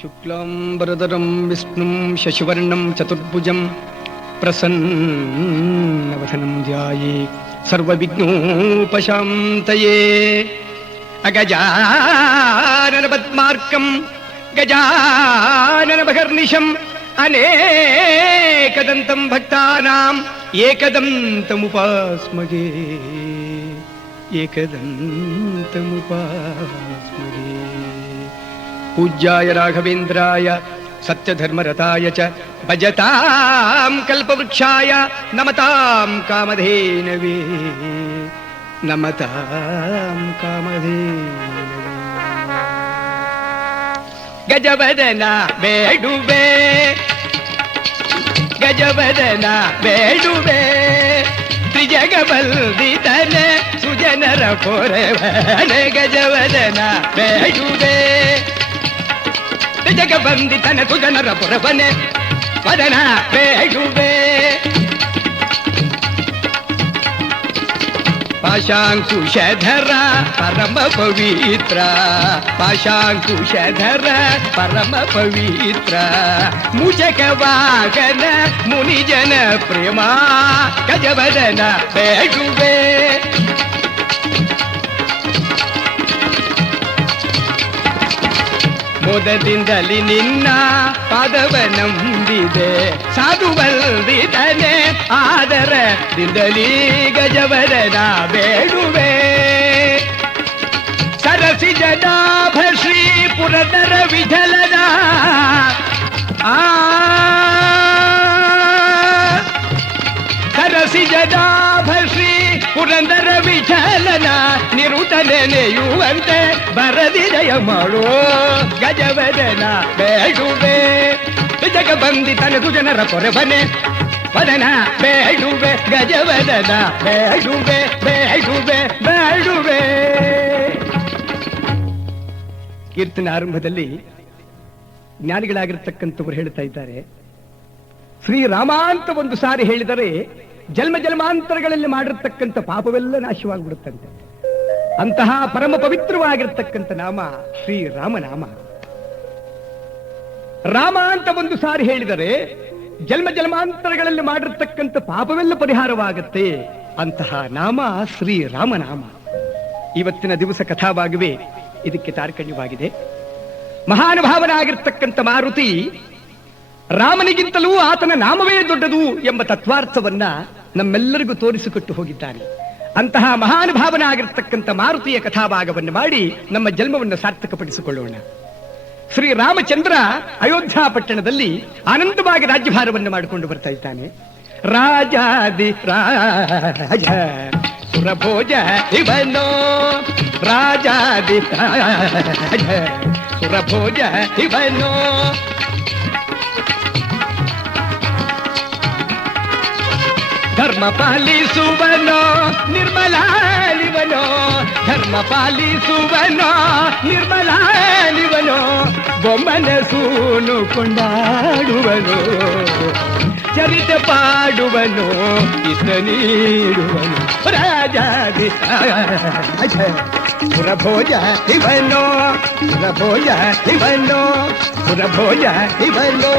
ಶುಕ್ಲಾಂಬರಧರಂ ವಿಷ್ಣುಂ ಶಶಿವರ್ಣಂ ಚತುರ್ಭುಜಂ ಪ್ರಸನ್ನವದನಂ ಧ್ಯಾಯೇ ಸರ್ವವಿಘ್ನೋಪಶಾಂತಯೇ. ಅಗಜಾನನ ಪದ್ಮಾರ್ಕಂ ಗಜಾನನ ಮಹರ್ನಿಶಂ ಅನೇಕದಂತಂ ಭಕ್ತಾನಾಂ ಏಕದಂತಮುಪಾಸ್ಮಹೇ ಏಕದಂತಮುಪಾಸ್ಮಹೇ. ಪೂಜ್ಯಾಯ ರಾಘವೇಂದ್ರಾಯ ಸತ್ಯಧರ್ಮರತಾಯ ಚ ಭಜತಾಂ ಕಲ್ಪವೃಕ್ಷಾಯ ನಮತಾಂ ಕಾಮಧೇನವೇ ನಮತಾಂ ಕಾಮಧೇನವೇ. ಗಜವದನ ಬೇಡುವೆ ಗಜವದನ ಬೇಡುವೆ ತ್ರಿಜಗಬಲ್ದಿತನೆ ಸುಜನರ ಪೊರೆವನೆ. ಗಜವದನ ಬೇಡುವೆ ಜಗಬಂದಿತನ ಸುಜನರ ಪುರವನೆ ವದನ ಬೇಡುವೆ. ಪಾಶಾಂಕುಶಧರ ಪರಮ ಪವಿತ್ರ ಪಾಶಾಂಕುಶಧರ ಪರಮ ಪವಿತ್ರ ಮುಜಕ ವಾಗನ ಮುನಿಜನ ಪ್ರೇಮ. ಗಜವದನ ಬೇಡುವೆ ಮೋದದಿಂದಲಿ ನಿನ್ನ ಪಾದವ ನಂಬಿದೆ ಸಾಧುವಲ್ದಿತನೆ ಆದರದಿಂದಲೀ ಗಜವದನ ಬೇಡುವೆ. ಸರಸಿ ಜನಾಭ ಶ್ರೀ ಪುರದರ ವಿಠಲನ ಸರಸಿ ಜನಾಭ ಶ್ರೀ ಪುರಂದರ ವಿಠಲನ ನಿರುತನೆನೆಯುವಂತೆ ಬರದಿದಯ ಮಾಡೋ. ಗಜವದನ ಬೇಡುವೆ ಜಗಬಂದಿತನ ಸುಜನರ ಪೊರೆವನೆ ವದನ ಬೇಡುವೆ. ಗಜವದನ ಬೇಡುವೆ ಬೇಡುವೆ ಬೇಡುವೆ. ಕೀರ್ತನ ಆರಂಭದಲ್ಲಿ ಜ್ಞಾನಿಗಳಾಗಿರ್ತಕ್ಕಂಥವರು ಹೇಳ್ತಾ ಇದ್ದಾರೆ, ಶ್ರೀರಾಮ ಅಂತ ಒಂದು ಸಾರಿ ಹೇಳಿದರೆ ಜನ್ಮ ಜನ್ಮಾಂತರಗಳಲ್ಲಿ ಮಾಡಿರ್ತಕ್ಕಂಥ ಪಾಪವೆಲ್ಲ ನಾಶವಾಗಿಬಿಡುತ್ತಂತೆ. ಅಂತಹ ಪರಮ ಪವಿತ್ರವಾಗಿರ್ತಕ್ಕಂಥ ನಾಮ ಶ್ರೀರಾಮನಾಮ. ರಾಮ ಅಂತ ಒಂದು ಸಾರಿ ಹೇಳಿದರೆ ಜನ್ಮ ಜನ್ಮಾಂತರಗಳಲ್ಲಿ ಮಾಡಿರ್ತಕ್ಕಂಥ ಪಾಪವೆಲ್ಲ ಪರಿಹಾರವಾಗುತ್ತೆ. ಅಂತಹ ನಾಮ ಶ್ರೀರಾಮನಾಮ. ಇವತ್ತಿನ ದಿವಸ ಕಥಾಭಾಗವೇ ಇದಕ್ಕೆ ತಾರ್ಕಣ್ಯವಾಗಿದೆ. ಮಹಾನುಭಾವನಾಗಿರ್ತಕ್ಕಂಥ ಮಾರುತಿ ರಾಮನಿಗಿಂತಲೂ ಆತನ ನಾಮವೇ ದೊಡ್ಡದು ಎಂಬ ತತ್ವಾರ್ಥವನ್ನ ನಮ್ಮೆಲ್ಲರಿಗೂ ತೋರಿಸಿಕೊಟ್ಟು ಹೋಗಿದ್ದಾನೆ. ಅಂತಹ ಮಹಾನುಭಾವನಾಗಿರ್ತಕ್ಕಂಥ ಮಾರುತಿಯ ಕಥಾಭಾಗವನ್ನು ಮಾಡಿ ನಮ್ಮ ಜನ್ಮವನ್ನು ಸಾರ್ಥಕಪಡಿಸಿಕೊಳ್ಳೋಣ. ಶ್ರೀರಾಮಚಂದ್ರ ಅಯೋಧ್ಯ ಪಟ್ಟಣದಲ್ಲಿ ಆನಂದವಾಗಿ ರಾಜ್ಯಭಾರವನ್ನು ಮಾಡಿಕೊಂಡು ಬರ್ತಾ ಇದ್ದಾನೆ. ರಾಜಾದಿ ರಾಜ ಸುರಭೋಜ ಇವನೋ ರಾಜಾದಿ ರಾಜ ಸುರಭೋಜ ಇವನೋ. ಧರ್ಮ ಪಾಲಿಸುವನೋ ನಿರ್ಮಲಾಲಿವನೋ ಧರ್ಮ ಪಾಲಿಸುವನೋ ನಿರ್ಮಲಾಲಿವನೋ. ಬೊಮ್ಮನ ಸೂನು ಕೊಂಡಾಡುವನೋ ಚರಿತ ಪಾಡುವನೋ ಇಷ್ಟ ನೀಡುವನು. ರಾಜಾದಿ ಪುರಭೋಜ ಇವನೋ ಪುರಭೋಜ ಇವನೋ ಪುರಭೋಜ ಇವನೋ.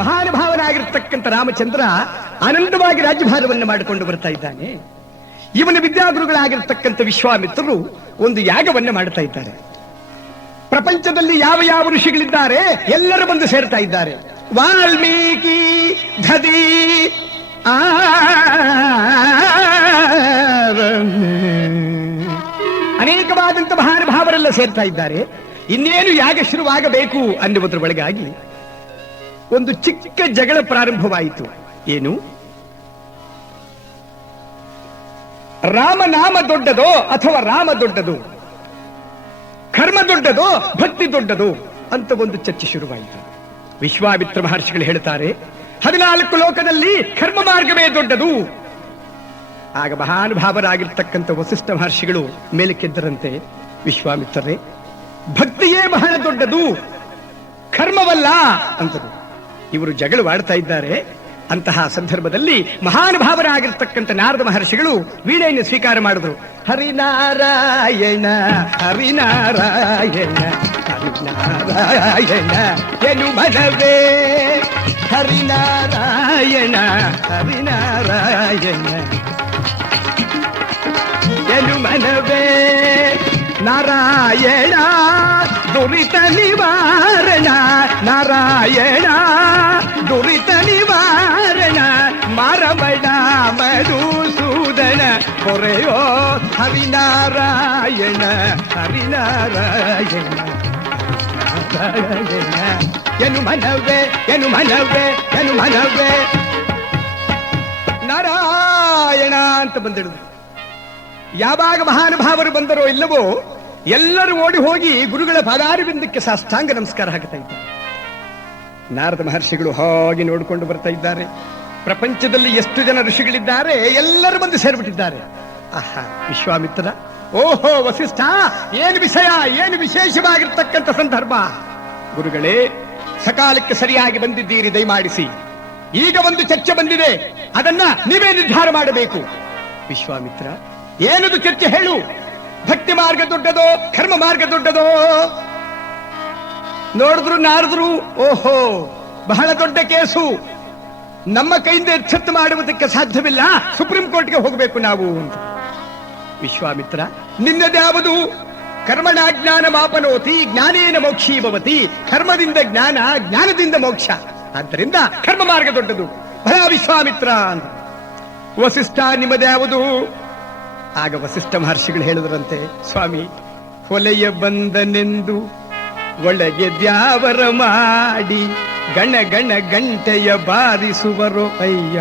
ಮಹಾನುಭಾವನಾಗಿರ್ತಕ್ಕಂಥ ರಾಮಚಂದ್ರ ಆನಂದವಾಗಿ ರಾಜ್ಯಭಾರವನ್ನು ಮಾಡಿಕೊಂಡು ಬರ್ತಾ ಇದ್ದಾನೆ. ಇವನ ವಿದ್ಯಾಗುರುಗಳಾಗಿರ್ತಕ್ಕಂಥ ವಿಶ್ವಾಮಿತ್ರರು ಒಂದು ಯಾಗವನ್ನು ಮಾಡ್ತಾ ಇದ್ದಾರೆ. ಪ್ರಪಂಚದಲ್ಲಿ ಯಾವ ಯಾವ ಋಷಿಗಳಿದ್ದಾರೆ ಎಲ್ಲರೂ ಬಂದು ಸೇರ್ತಾ ಇದ್ದಾರೆ. ವಾಲ್ಮೀಕಿ ಧದಿ ಅನೇಕವಾದಂಥ ಮಹಾನುಭಾವರೆಲ್ಲ ಸೇರ್ತಾ ಇದ್ದಾರೆ. ಇನ್ನೇನು ಯಾಗ ಶುರುವಾಗಬೇಕು ಅನ್ನುವುದರ ಒಳಗಾಗಿ ಒಂದು ಚಿಕ್ಕ ಜಗಳ ಪ್ರಾರಂಭವಾಯಿತು. ಏನು? ರಾಮನಾಮ ದೊಡ್ಡದೋ ಅಥವಾ ರಾಮ ದೊಡ್ಡದು, ಕರ್ಮ ದೊಡ್ಡದೋ ಭಕ್ತಿ ದೊಡ್ಡದು ಅಂತ ಒಂದು ಚರ್ಚೆ ಶುರುವಾಯಿತು. ವಿಶ್ವಾಮಿತ್ರ ಮಹರ್ಷಿಗಳು ಹೇಳ್ತಾರೆ, 14 ಲೋಕದಲ್ಲಿ ಕರ್ಮ ಮಾರ್ಗವೇ ದೊಡ್ಡದು. ಆಗ ಮಹಾನುಭಾವರಾಗಿರ್ತಕ್ಕಂಥ ವಸಿಷ್ಠ ಮಹರ್ಷಿಗಳು ಮೇಲಕ್ಕೆದ್ದರಂತೆ, ವಿಶ್ವಾಮಿತ್ರರೇ ಭಕ್ತಿಯೇ ಬಹಳ ದೊಡ್ಡದು, ಕರ್ಮವಲ್ಲ ಅಂತದು. ಇವರು ಜಗಳವಾಡ್ತಾ ಇದ್ದಾರೆ. ಅಂತಹ ಸಂದರ್ಭದಲ್ಲಿ ಮಹಾನುಭಾವರಾಗಿರ್ತಕ್ಕಂಥ ನಾರದ ಮಹರ್ಷಿಗಳು ವೀಣೆಯನ್ನು ಸ್ವೀಕಾರ ಮಾಡಿದ್ರು. ಹರಿನಾರಾಯಣ ಹರಿನಾರಾಯಣ ಹರಿನಾರಾಯಣ ಎನು ಮನವೇ ಹರಿನಾರಾಯಣ ಹರಿನಾರಾಯಣ ಎನು ಮನವೇ ನಾರಾಯಣ ದುರಿತ ನಿವಾರಣ ನಾರಾಯಣ ದುರಿತ ನಿವಾರಣ ಮಾರಮಣ ಮಧುಸೂದನ ಕೊರೆಯೋ ಹರಿನಾರಾಯಣ ಹರಿನಾರಾಯಣ ನಾರಾಯಣ ಎನು ಮನವೇ ಎನು ಮನವೇ ಎನು ಮನವೇ ನಾರಾಯಣ ಅಂತ ಬಂದಿಡುದು. ಯಾವಾಗ ಮಹಾನುಭಾವರು ಬಂದರೋ ಇಲ್ಲವೋ ಎಲ್ಲರೂ ಓಡಿ ಹೋಗಿ ಗುರುಗಳ ಪಾದಾರವಿಂದಕ್ಕೆ ಸಾಷ್ಟಾಂಗ ನಮಸ್ಕಾರ ಹಾಕ್ತಾ ಇದ್ದಾರೆ. ನಾರದ ಮಹರ್ಷಿಗಳು ಹಾಗೆ ನೋಡಿಕೊಂಡು ಬರ್ತಾ ಇದ್ದಾರೆ. ಪ್ರಪಂಚದಲ್ಲಿ ಎಷ್ಟು ಜನ ಋಷಿಗಳಿದ್ದಾರೆ ಎಲ್ಲರೂ ಬಂದು ಸೇರ್ಬಿಟ್ಟಿದ್ದಾರೆ. ಆಹಾ, ವಿಶ್ವಾಮಿತ್ರ, ಓಹೋ ವಸಿಷ್ಠ, ಏನು ವಿಷಯ, ಏನು ವಿಶೇಷವಾಗಿರ್ತಕ್ಕಂಥ ಸಂದರ್ಭ. ಗುರುಗಳೇ, ಸಕಾಲಕ್ಕೆ ಸರಿಯಾಗಿ ಬಂದಿದ್ದೀರಿ, ದಯಮಾಡಿಸಿ. ಈಗ ಒಂದು ಚರ್ಚೆ ಬಂದಿದೆ, ಅದನ್ನ ನೀವೇ ನಿರ್ಧಾರ ಮಾಡಬೇಕು. ವಿಶ್ವಾಮಿತ್ರ, ಏನದು ಚರ್ಚೆ ಹೇಳು. ಭಕ್ತಿ ಮಾರ್ಗ ದೊಡ್ಡದೋ, ಕರ್ಮ ಮಾರ್ಗ ದೊಡ್ಡದೋ? ನೋಡಿದ್ರು ನಾರದ್ರು, ಓಹೋ ಬಹಳ ದೊಡ್ಡ ಕೇಸು, ನಮ್ಮ ಕೈಯಿಂದ ಎಚ್ಚೆತ್ತು ಮಾಡುವುದಕ್ಕೆ ಸಾಧ್ಯವಿಲ್ಲ, ಸುಪ್ರೀಂ ಕೋರ್ಟ್ಗೆ ಹೋಗಬೇಕು ನಾವು ಅಂತ. ವಿಶ್ವಾಮಿತ್ರ, ನಿನ್ನದ್ಯಾವುದು? ಕರ್ಮಣ ಜ್ಞಾನ ಮಾಪನೋತಿ ಜ್ಞಾನೇನ ಮೋಕ್ಷೀ ಭವತಿ. ಕರ್ಮದಿಂದ ಜ್ಞಾನ, ಜ್ಞಾನದಿಂದ ಮೋಕ್ಷ. ಆದ್ದರಿಂದ ಕರ್ಮ ಮಾರ್ಗ ದೊಡ್ಡದು. ಭಲ ವಿಶ್ವಾಮಿತ್ರ ಅಂತ. ವಸಿಷ್ಠ, ನಿಮ್ಮದ್ಯಾವುದು? ಆಗ ವಸಿಷ್ಠ ಮಹರ್ಷಿಗಳು ಹೇಳಿದ್ರಂತೆ, ಸ್ವಾಮಿ, ಹೊಲೆಯ ಬಂದನೆಂದು ಒಳಗೆ ದ್ಯಾವರ ಮಾಡಿ ಗಣ ಗಣ ಗಂಟೆಯ ಬಾರಿಸುವರು ಅಯ್ಯ.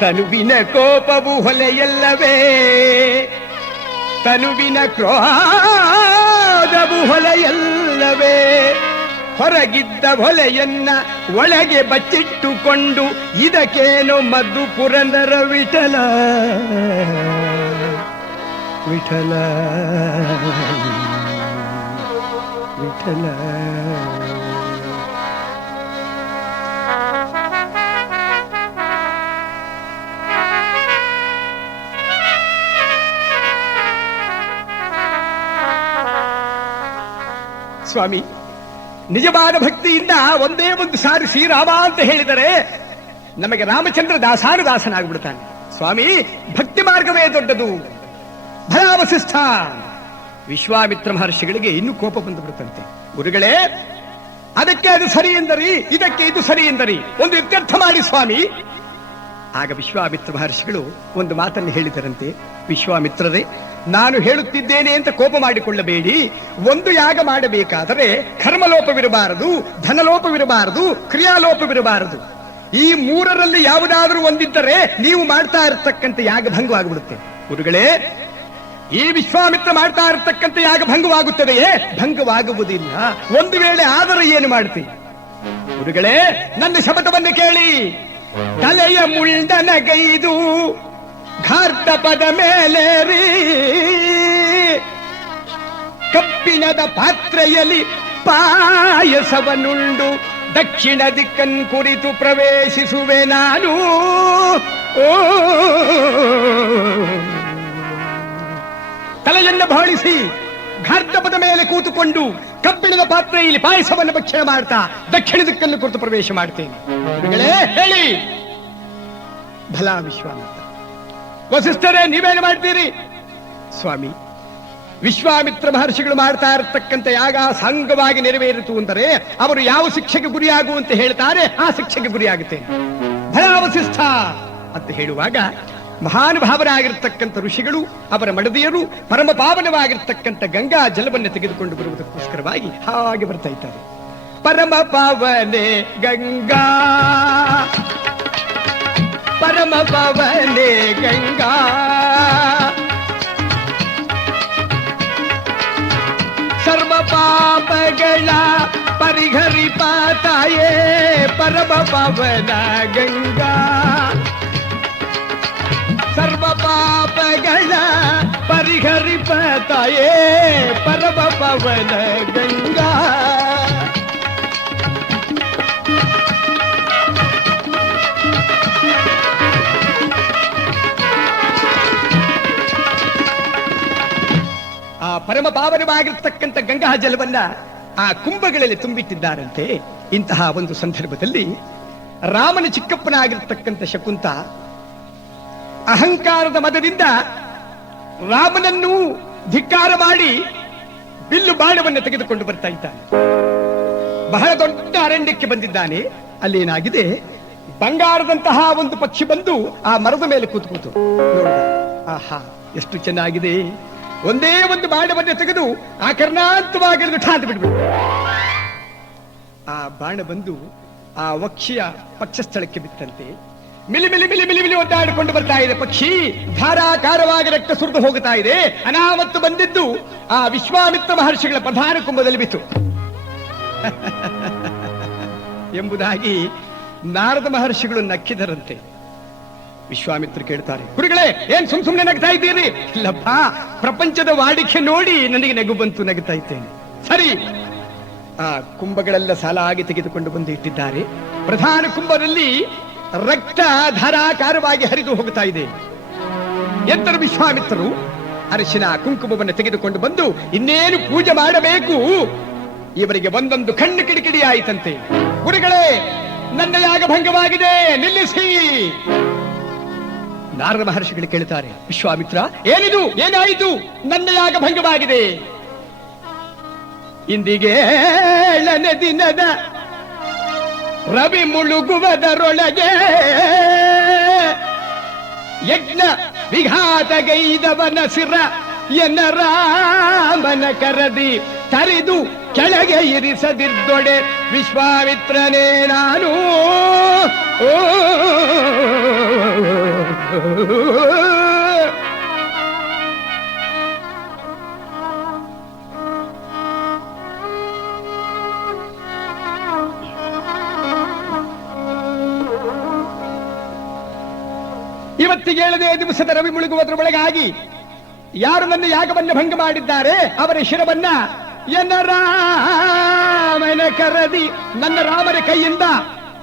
ತನುವಿನ ಕೋಪವು ಹೊಲೆಯಲ್ಲವೇ, ತನುವಿನ ಕ್ರೋಧವು ಹೊಲೆಯಲ್ಲವೇ. ಹೊರಗಿದ್ದ ಹೊಲೆಯನ್ನ ಒಳಗೆ ಬಚ್ಚಿಟ್ಟುಕೊಂಡು ಇದಕ್ಕೇನೋ ಮದ್ದು ಪುರಂದರ ವಿಠಲ ವಿಠಲ ವಿಠಲ. ಸ್ವಾಮಿ, ನಿಜವಾದ ಭಕ್ತಿಯಿಂದ ಒಂದೇ ಒಂದು ಸಾರಿ ಶ್ರೀರಾಮ ಅಂತ ಹೇಳಿದರೆ ನಮಗೆ ರಾಮಚಂದ್ರ ದಾಸಾನುದಾಸನಾಗ್ಬಿಡ್ತಾನೆ. ಸ್ವಾಮಿ, ಭಕ್ತಿ ಮಾರ್ಗವೇ ದೊಡ್ಡದು. ಭಲ ವಸಿಷ್ಠ. ವಿಶ್ವಾಮಿತ್ರ ಮಹರ್ಷಿಗಳಿಗೆ ಇನ್ನೂ ಕೋಪ ಬಂದು ಬಿಡುತ್ತಂತೆ. ಗುರುಗಳೇ, ಅದಕ್ಕೆ ಅದು ಸರಿ ಎಂದರಿ, ಇದಕ್ಕೆ ಇದು ಸರಿ ಎಂದರಿ, ಒಂದು ಇತ್ಯರ್ಥ ಮಾಡಿ ಸ್ವಾಮಿ. ಆಗ ವಿಶ್ವಾಮಿತ್ರ ಮಹರ್ಷಿಗಳು ಒಂದು ಮಾತನ್ನು ಹೇಳಿದರಂತೆ, ವಿಶ್ವಾಮಿತ್ರರೇ, ನಾನು ಹೇಳುತ್ತಿದ್ದೇನೆ ಅಂತ ಕೋಪ ಮಾಡಿಕೊಳ್ಳಬೇಡಿ. ಒಂದು ಯಾಗ ಮಾಡಬೇಕಾದರೆ ಕರ್ಮಲೋಪವಿರಬಾರದು, ಧನಲೋಪವಿರಬಾರದು, ಕ್ರಿಯಾಲೋಪವಿರಬಾರದು. ಈ ಮೂರರಲ್ಲಿ ಯಾವುದಾದ್ರೂ ಒಂದಿದ್ದರೆ ನೀವು ಮಾಡ್ತಾ ಇರತಕ್ಕಂಥ ಯಾಗ ಭಂಗವಾಗಿಬಿಡುತ್ತೆ. ಗುರುಗಳೇ, ಈ ವಿಶ್ವಾಮಿತ್ರ ಮಾಡ್ತಾ ಇರತಕ್ಕಂಥ ಯಾಗ ಭಂಗವಾಗುತ್ತದೆಯೇ? ಭಂಗವಾಗುವುದಿಲ್ಲ. ಒಂದು ವೇಳೆ ಆದರೆ ಏನು ಮಾಡ್ತೀವಿ? ಗುರುಗಳೇ, ನನ್ನ ಶಪಥವನ್ನು ಕೇಳಿ. ತಲೆಯ ಮುಳ್ದನಗೈದು ಘಾರ್ಧಪದ ಮೇಲೇರಿ ಕಬ್ಬಿಣದ ಪಾತ್ರೆಯಲ್ಲಿ ಪಾಯಸವನ್ನುಂಡು ದಕ್ಷಿಣ ದಿಕ್ಕನ್ ಕುರಿತು ಪ್ರವೇಶಿಸುವೆ ನಾನು. ತಲೆಯನ್ನು ಭಾಳಿಸಿ ಘಾರ್ಧಪದ ಮೇಲೆ ಕೂತುಕೊಂಡು ಕಬ್ಬಿಣದ ಪಾತ್ರೆಯಲ್ಲಿ ಪಾಯಸವನ್ನು ಭಕ್ಷಣೆ ಮಾಡ್ತಾ ದಕ್ಷಿಣ ದಿಕ್ಕನ್ನು ಕುರಿತು ಪ್ರವೇಶ ಮಾಡ್ತೇನೆ. ಗುರುಗಳೇ, ಹೇಳಿ. ಭಲ ವಿಶ್ವಾಮಿತ್ರ. ವಸಿಷ್ಠರೇ, ನೀವೇನು ಮಾಡ್ತೀರಿ? ಸ್ವಾಮಿ, ವಿಶ್ವಾಮಿತ್ರ ಮಹರ್ಷಿಗಳು ಮಾಡ್ತಾ ಇರತಕ್ಕಂಥ ಯಾಗ ಸಂಘವಾಗಿ ನೆರವೇರಿತು ಅಂದರೆ ಅವರು ಯಾವ ಶಿಕ್ಷೆಗೆ ಗುರಿಯಾಗು ಅಂತ ಹೇಳ್ತಾರೆ, ಆ ಶಿಕ್ಷೆಗೆ ಗುರಿಯಾಗುತ್ತೇನೆ. ಭಲ ವಸಿಷ್ಠ ಅಂತ ಹೇಳುವಾಗ ಮಹಾನುಭಾವರಾಗಿರ್ತಕ್ಕಂಥ ಋಷಿಗಳು, ಅವರ ಮಡದಿಯರು ಪರಮ ಪಾವನವಾಗಿರ್ತಕ್ಕಂಥ ಗಂಗಾ ಜಲವನ್ನು ತೆಗೆದುಕೊಂಡು ಬರುವುದಕ್ಕೋಸ್ಕರವಾಗಿ ಹಾಗೆ ಬರ್ತಾ ಇದ್ದಾರೆ. ಪರಮ ಪಾವನೆ ಗಂಗಾ, ಪರಮ ಪಾವನೆ ಗಂಗಾ, ಸರ್ವ ಪಾಪಗಳ ಪರಿಹರಿಪಾತಾಯೇ ಪರಮ ಪಾವನ ಗಂಗಾ. ಸರ್ವ ಪಾಪಗಳ ಪರಿಹರಿಪಾತಾಯೇ ಪರಮ ಪಾವನ ಗಂಗಾ. ಪರಮ ಪಾವನವಾಗಿರ್ತಕ್ಕಂಥ ಗಂಗಾ ಜಲವನ್ನ ಆ ಕುಂಭಗಳಲ್ಲಿ ತುಂಬಿಟ್ಟಿದ್ದಾರಂತೆ. ಇಂತಹ ಒಂದು ಸಂದರ್ಭದಲ್ಲಿ ರಾಮನ ಚಿಕ್ಕಪ್ಪನಾಗಿರ್ತಕ್ಕಂಥ ಶಕುಂತ ಅಹಂಕಾರದ ಮದದಿಂದ ರಾಮನನ್ನು ಧಿಕ್ಕಾರ ಮಾಡಿ ಬಿಲ್ಲು ಬಾಣವನ್ನು ತೆಗೆದುಕೊಂಡು ಬರ್ತಾ ಇದ್ದಾನೆ. ಬಹಳ ದೊಡ್ಡ ಅರಣ್ಯಕ್ಕೆ ಬಂದಿದ್ದಾನೆ. ಅಲ್ಲೇನಾಗಿದೆ, ಬಂಗಾರದಂತಹ ಒಂದು ಪಕ್ಷಿ ಬಂದು ಆ ಮರದ ಮೇಲೆ ಕೂತು ಆಹಾ ಎಷ್ಟು ಚೆನ್ನಾಗಿದೆ, ಒಂದೇ ಒಂದು ಬಾಣವನ್ನು ತೆಗೆದು ಆ ಕರ್ಣಾಂತವಾಗಿ ಠಾಂತ ಬಿಡ್ಬಿಡು. ಆ ಬಾಣ ಬಂದು ಆ ವಕ್ಷಿಯ ಪಕ್ಷಸ್ಥಳಕ್ಕೆ ಬಿತ್ತಂತೆ. ಮಿಲಿ ಮಿಲಿ ಮಿಲಿ ಮಿಲಿ ಮಿಲಿ ಒದ್ದಾಡಿಕೊಂಡು ಬರ್ತಾ ಇದೆ ಪಕ್ಷಿ. ಧಾರಾಕಾರವಾಗಿ ರಕ್ತ ಸುರಿದು ಹೋಗುತ್ತಾ ಇದೆ. ಅನಾಮತ್ತು ಬಂದಿದ್ದು ಆ ವಿಶ್ವಾಮಿತ್ರ ಮಹರ್ಷಿಗಳ ಪ್ರಧಾನ ಕುಂಭದಲ್ಲಿ ಬಿತ್ತು ಎಂಬುದಾಗಿ ನಾರದ ಮಹರ್ಷಿಗಳು ನಕ್ಕಿದರಂತೆ. ವಿಶ್ವಾಮಿತ್ರ ಕೇಳ್ತಾರೆ, ಗುರುಗಳೇ ಏನ್ ಸುಮ್ನೆ ನಗ್ತಾ ಇದ್ದೀರಿ? ಇಲ್ಲಪ್ಪ, ಪ್ರಪಂಚದ ವಾಡಿಕೆ ನೋಡಿ ನನಗೆ ನಗು ಬಂತು, ನಗುತ್ತಾ ಇದ್ದೇನೆ. ಸರಿ, ಆ ಕುಂಭಗಳೆಲ್ಲ ಸಾಲಾಗಿ ತೆಗೆದುಕೊಂಡು ಬಂದು ಇಟ್ಟಿದ್ದಾರೆ. ಪ್ರಧಾನ ಕುಂಭದಲ್ಲಿ ರಕ್ತ ಧಾರಾಕಾರವಾಗಿ ಹರಿದು ಹೋಗುತ್ತಾ ಇದೆ. ಎಂದರು ವಿಶ್ವಾಮಿತ್ರರು ಅರಿಶಿನ ಕುಂಕುಮವನ್ನು ತೆಗೆದುಕೊಂಡು ಬಂದು ಇನ್ನೇನು ಪೂಜೆ ಮಾಡಬೇಕು, ಇವರಿಗೆ ಒಂದೊಂದು ಕಣ್ಣು ಕಿಡಿಕಿಡಿ ಆಯಿತಂತೆ. ಗುರುಗಳೇ, ನನ್ನ ಯಾಗ ಭಂಗವಾಗಿದೆ, ನಿಲ್ಲಿಸಿ. ನಾರದ ಮಹರ್ಷಿಗಳು ಕೇಳುತ್ತಾರೆ, ವಿಶ್ವಾಮಿತ್ರ ಏನಿದು, ಏನಾಯಿತು? ನನ್ನ ಯಾಗ ಭಂಗವಾಗಿದೆ. ಇಂದಿಗೆ 7ನೇ ದಿನದ ರವಿ ಮುಳುಗುವುದರೊಳಗೆ ಯಜ್ಞ ವಿಘಾತಗೈದವನ ಸಿರ ಎನ್ನ ರಾಮನ ಕರದಿ ತರಿದು ಕೆಳಗೆ ಇರಿಸದಿದ್ದೊಡೆ ವಿಶ್ವಾಮಿತ್ರನೇ ನಾನು. ಇವತ್ತಿಗೆ 7ನೇ ದಿವಸದ ರವಿ ಮುಳುಗುವುದರ ಒಳಗಾಗಿ ಯಾರು ನನ್ನ ಯಾಗವನ್ನು ಭಂಗ ಮಾಡಿದ್ದಾರೆ ಅವರ ಶಿರವನ್ನ ಎನ್ನ ರಾಮನ ಕರದಿ, ನನ್ನ ರಾಮನ ಕೈಯಿಂದ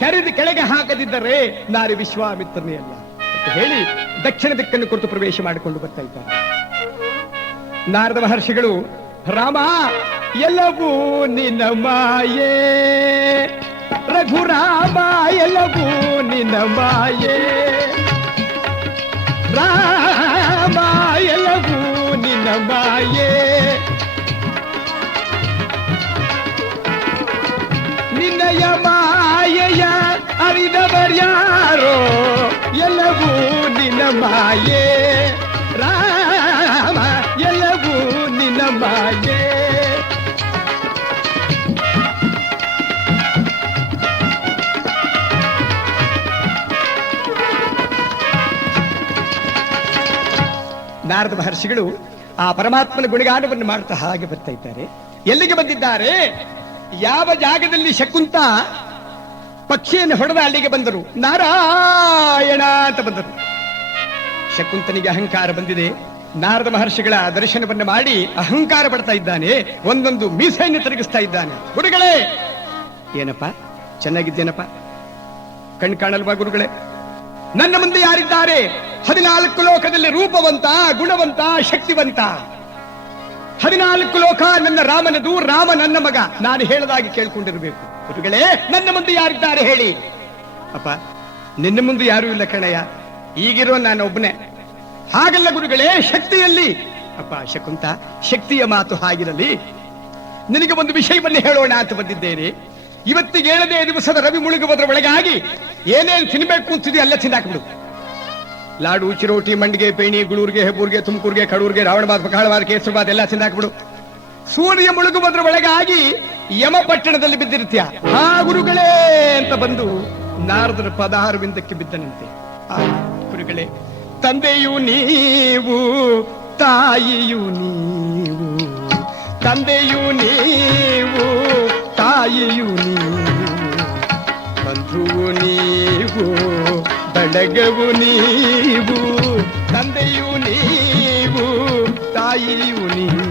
ಕರೆದು ಕೆಳಗೆ ಹಾಕದಿದ್ದರೆ ನಾರಿ ವಿಶ್ವಾಮಿತ್ರನೇ ಅಲ್ಲ ಅಂತ ಹೇಳಿ ದಕ್ಷಿಣ ದಿಕ್ಕನ್ನು ಕುರಿತು ಪ್ರವೇಶ ಮಾಡಿಕೊಂಡು ಬರ್ತಾ ಇದ್ದಾರೆ. ನಾರದ ಮಹರ್ಷಿಗಳು, ರಾಮ ಎಲ್ಲವೂ ನಿನ್ನ ಮಾಯೆ, ರಘುರಾಮ ಎಲ್ಲವೂ ನಿನ್ನ ಮಾಯೆ, ರಾಮ ಎಲ್ಲವೂ ನಿನ್ನ ಮಾಯೆ, ನಿನ್ನಯ ಮಾಯೆಯ ಅರಿದವರ್ಯಾರೋ, ಎಲ್ಲವೂ ನಿನ್ನ ಮಾಯೆ, ರಾಮ ಎಲ್ಲವೂ ನಿನ್ನ ಮಾಯೆ. ನಾರದ ಮಹರ್ಷಿಗಳು ಆ ಪರಮಾತ್ಮನ ಗುಣಗಾನವನ್ನು ಮಾಡ್ತಾ ಹಾಗೆ ಬರ್ತಾ ಇದ್ದಾರೆ. ಎಲ್ಲಿಗೆ ಬಂದಿದ್ದಾರೆ? ಯಾವ ಜಾಗದಲ್ಲಿ ಶಕುಂತ ಪಕ್ಷಿಯನ್ನು ಹೊಡೆದ ಅಲ್ಲಿಗೆ ಬಂದರು. ನಾರಾಯಣ ಅಂತ ಬಂದರು. ಶಕುಂತನಿಗೆ ಅಹಂಕಾರ ಬಂದಿದೆ. ನಾರದ ಮಹರ್ಷಿಗಳ ದರ್ಶನವನ್ನು ಮಾಡಿ ಅಹಂಕಾರ ಪಡ್ತಾ ಇದ್ದಾನೆ. ಒಂದೊಂದು ಮೀಸೆಯನ್ನು ತಿರುಗಿಸ್ತಾ ಇದ್ದಾನೆ. ಗುರುಗಳೇ, ಏನಪ್ಪ ಚೆನ್ನಾಗಿದ್ದೇನಪ್ಪ, ಕಣ್ ಕಾಣಲ್ವಾ ಗುರುಗಳೇ? ನನ್ನ ಮುಂದೆ ಯಾರಿದ್ದಾರೆ? 14 ಲೋಕದಲ್ಲಿ ರೂಪವಂತ, ಗುಣವಂತ, ಶಕ್ತಿವಂತ. 14 ಲೋಕ ನನ್ನ ರಾಮನದು, ರಾಮ ನನ್ನ ಮಗ. ನಾನು ಹೇಳದಾಗಿ ಕೇಳ್ಕೊಂಡಿರ್ಬೇಕು. ಗುರುಗಳೇ, ನನ್ನ ಮುಂದೆ ಯಾರಿದ್ದಾರೆ ಹೇಳಿ? ಅಪ್ಪ, ನಿನ್ನ ಮುಂದೆ ಯಾರೂ ಇಲ್ಲ ಕಣಯ್ಯ, ಈಗಿರೋ ನಾನು ಒಬ್ಬನೇ. ಹಾಗಲ್ಲ ಗುರುಗಳೇ, ಶಕ್ತಿಯಲ್ಲಿ. ಅಪ್ಪ ಶಕುಂತ, ಶಕ್ತಿಯ ಮಾತು ಹಾಗಿರಲಿ. ನಿನಗೆ ಒಂದು ವಿಷಯವನ್ನು ಹೇಳೋಣ ಅಂತ ಬಂದಿದ್ದೇನೆ. ಇವತ್ತಿಗೆ 7ನೇ ದಿವಸದ ರವಿ ಮುಳುಗುವುದರ ಒಳಗಾಗಿ ಏನೇನು ತಿನ್ಬೇಕು ಅಂತಿದೆ ಎಲ್ಲ ತಿಂದಾಕ್ಬಿಡು. ಲಾಡು, ಚಿರೋಟಿ, ಮಂಡಿಗೆ, ಪೇಣಿ, ಗುಳೂರ್ಗೆ, ಹೆಬ್ಬೂರ್ಗೆ, ತುಮಕೂರ್ಗೆ, ಕಡೂರ್ಗೆ, ರಾವಣಬಾದ್, ಪಕಾಳಬಾದ್, ಕೇಸರಬಾದ್ ಎಲ್ಲ ತಿಂದಾಕ್ಬಿಡು. ಸೂರ್ಯ ಮುಳುಗುವುದರ ಒಳಗಾಗಿ ಯಮಪಟ್ಟಣದಲ್ಲಿ ಬಿದ್ದಿರ್ತೀಯ. ಹಾ ಗುರುಗಳೇ ಅಂತ ಬಂದು ನಾರದರ ಪದಾರವಿಂದಕ್ಕೆ ಬಿದ್ದನಂತೆ. ಆ ಗುರುಗಳೇ, ತಂದೆಯು ನೀವು, ತಾಯಿಯು ನೀವು, ತಂದೆಯು ನೀವು, ತಾಯಿಯು ನೀವು, ಬಂಧುವು ನೀವು, ಬಳಗವು ನೀವು, ತಂದೆಯು ನೀವು, ತಾಯಿಯು ನೀವು,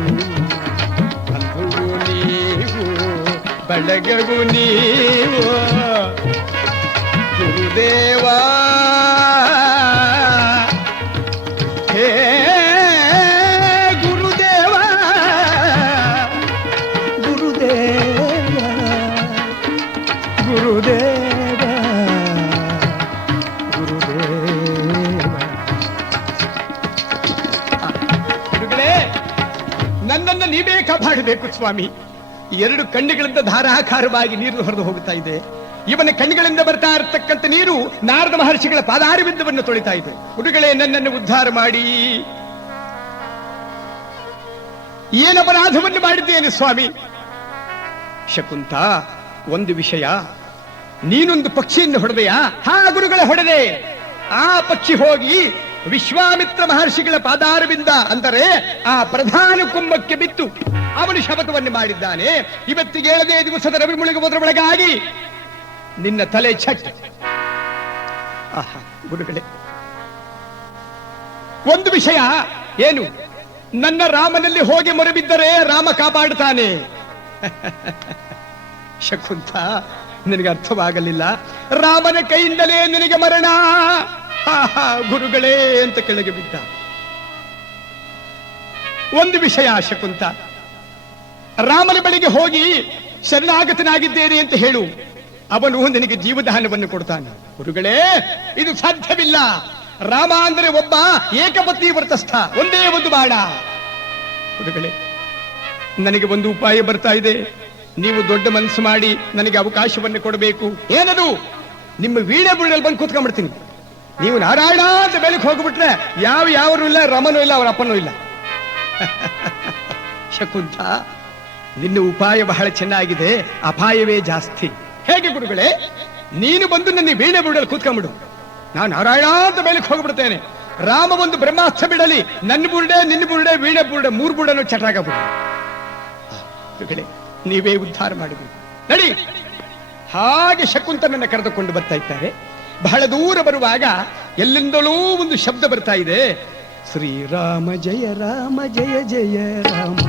ಬಂಧುವು ನೀವು, ಬಳಗವು ನೀವು. ಗುರುದೇವಾ, ಹೇ ಗುರುದೇವಾ, ಮಾಡಬೇಕು ಸ್ವಾಮಿ. ಎರಡು ಕಣ್ಣುಗಳಿಂದ ಧಾರಾಕಾರವಾಗಿ ನೀರು ಹೊರದು ಹೋಗುತ್ತಾ ಇದೆ. ಇವನ ಕಣ್ಣುಗಳಿಂದ ಬರ್ತಾ ಇರತಕ್ಕಂಥ ನೀರು ನಾರದ ಮಹರ್ಷಿಗಳ ಪಾದಾರವಿಂದವನ್ನು ತೊಳಿತಾ ಇದೆ. ಗುರುಗಳೇ, ನನ್ನನ್ನು ಉದ್ಧಾರ ಮಾಡಿ. ಏನು ಅಪರಾಧವನ್ನು ಮಾಡಿದ್ದೇನೆ ಸ್ವಾಮಿ? ಶಕುಂತ, ಒಂದು ವಿಷಯ, ನೀನೊಂದು ಪಕ್ಷಿಯನ್ನು ಹೊಡೆದೆಯಾ? ಹಾ ಗುರುಗಳೇ, ಹೊಡೆದೆ. ಆ ಪಕ್ಷಿ ಹೋಗಿ ವಿಶ್ವಾಮಿತ್ರ ಮಹರ್ಷಿಗಳ ಪಾದಾರವಿಂದ ಅಂದರೆ ಆ ಪ್ರಧಾನ ಕುಂಭಕ್ಕೆ ಬಿತ್ತು ಅವನು ಶಪಥವನ್ನು ಮಾಡಿದ್ದಾನೆ. ಇವತ್ತಿಗೆ 7ನೇ ದಿವಸದ ರವಿ ಮುಳುಗುವುದರೊಳಗಾಗಿ ನಿನ್ನ ತಲೆ ಛಟ್. ಆಹಾ ಗುರುಗಳೇ, ಒಂದು ವಿಷಯ ಏನು, ನನ್ನ ರಾಮನಲ್ಲಿ ಹೋಗಿ ಮೊರೆಬಿದ್ದರೆ ರಾಮ ಕಾಪಾಡುತ್ತಾನೆ. ಶಕುಂತ, ನಿನಗೆ ಅರ್ಥವಾಗಲಿಲ್ಲ. ರಾಮನ ಕೈಯಿಂದಲೇ ನಿನಗೆ ಮರಣ. ಗುರುಗಳೇ ಅಂತ ಕೆಳಗೆ ಬಿದ್ದ. ಒಂದು ವಿಷಯ ಶಕುಂತ, ರಾಮನ ಬಳಿಗೆ ಹೋಗಿ ಶರಣಾಗತನಾಗಿದ್ದೇನೆ ಅಂತ ಹೇಳು, ಅವನು ನಿನಗೆ ಜೀವದಾನವನ್ನು ಕೊಡ್ತಾನೆ. ಗುರುಗಳೇ, ಇದು ಸಾಧ್ಯವಿಲ್ಲ. ರಾಮ ಅಂದರೆ ಒಬ್ಬ ಏಕಪತ್ನಿ ವ್ರತಸ್ಥ, ಒಂದೇ ಒಂದು ಬಾಣ. ಗುರುಗಳೇ, ನನಗೆ ಒಂದು ಉಪಾಯ ಬರ್ತಾ ಇದೆ. ನೀವು ದೊಡ್ಡ ಮನಸ್ಸು ಮಾಡಿ ನನಗೆ ಅವಕಾಶವನ್ನು ಕೊಡಬೇಕು. ಏನದು? ನಿಮ್ಮ ವೀಣೆ ಬುಳ್ಳಲ್ಲಿ ಬಂದು ಕೂತ್ಕೊಂಡ್ಬಿಡ್ತೀನಿ. ನೀವು ನಾರಾಯಣ ಅಂತ ಬೆಳಕು ಹೋಗ್ಬಿಟ್ರೆ ಯಾರು ಇಲ್ಲ, ರಮನೂ ಇಲ್ಲ, ಅವರ ಅಪ್ಪನೂ ಇಲ್ಲ. ಶಕುಂತ, ನಿನ್ನ ಉಪಾಯ ಬಹಳ ಚೆನ್ನಾಗಿದೆ, ಅಪಾಯವೇ ಜಾಸ್ತಿ. ಹೇಗೆ ಗುರುಗಳೇ? ನೀನು ಬಂದು ನನ್ನ ವೀಣೆ ಬುಡಲ್ಲಿ ಕೂತ್ಕೊಂಡ್ಬಿಡು, ನಾನು ನಾರಾಯಣ ಅಂತ ಬೆಳಕು ಹೋಗ್ಬಿಡ್ತೇನೆ. ರಾಮ ಒಂದು ಬ್ರಹ್ಮಾಸ್ತ್ರ ಬಿಡಲಿ, ನನ್ನ ಬುರುಡೆ, ನಿನ್ನ ಬುರುಡೆ, ವೀಣೆ ಬುರುಡೆ, 3 ಬುರುಡನ್ನು ಚಟಾಕಬಿಡು. ಗುರುಗಳೇ, ನೀವೇ ಉದ್ಧಾರ ಮಾಡಿದ್ರಿ, ನಡಿ. ಹಾಗೆ ಶಕುಂತನನ್ನು ಕರೆದುಕೊಂಡು ಬರ್ತಾ ಇದ್ದಾರೆ. ಬಹಳ ದೂರ ಬರುವಾಗ ಎಲ್ಲಿಂದಲೂ ಒಂದು ಶಬ್ದ ಬರ್ತಾ ಇದೆ. ಶ್ರೀರಾಮ ಜಯ ರಾಮ ಜಯ ಜಯ ರಾಮ,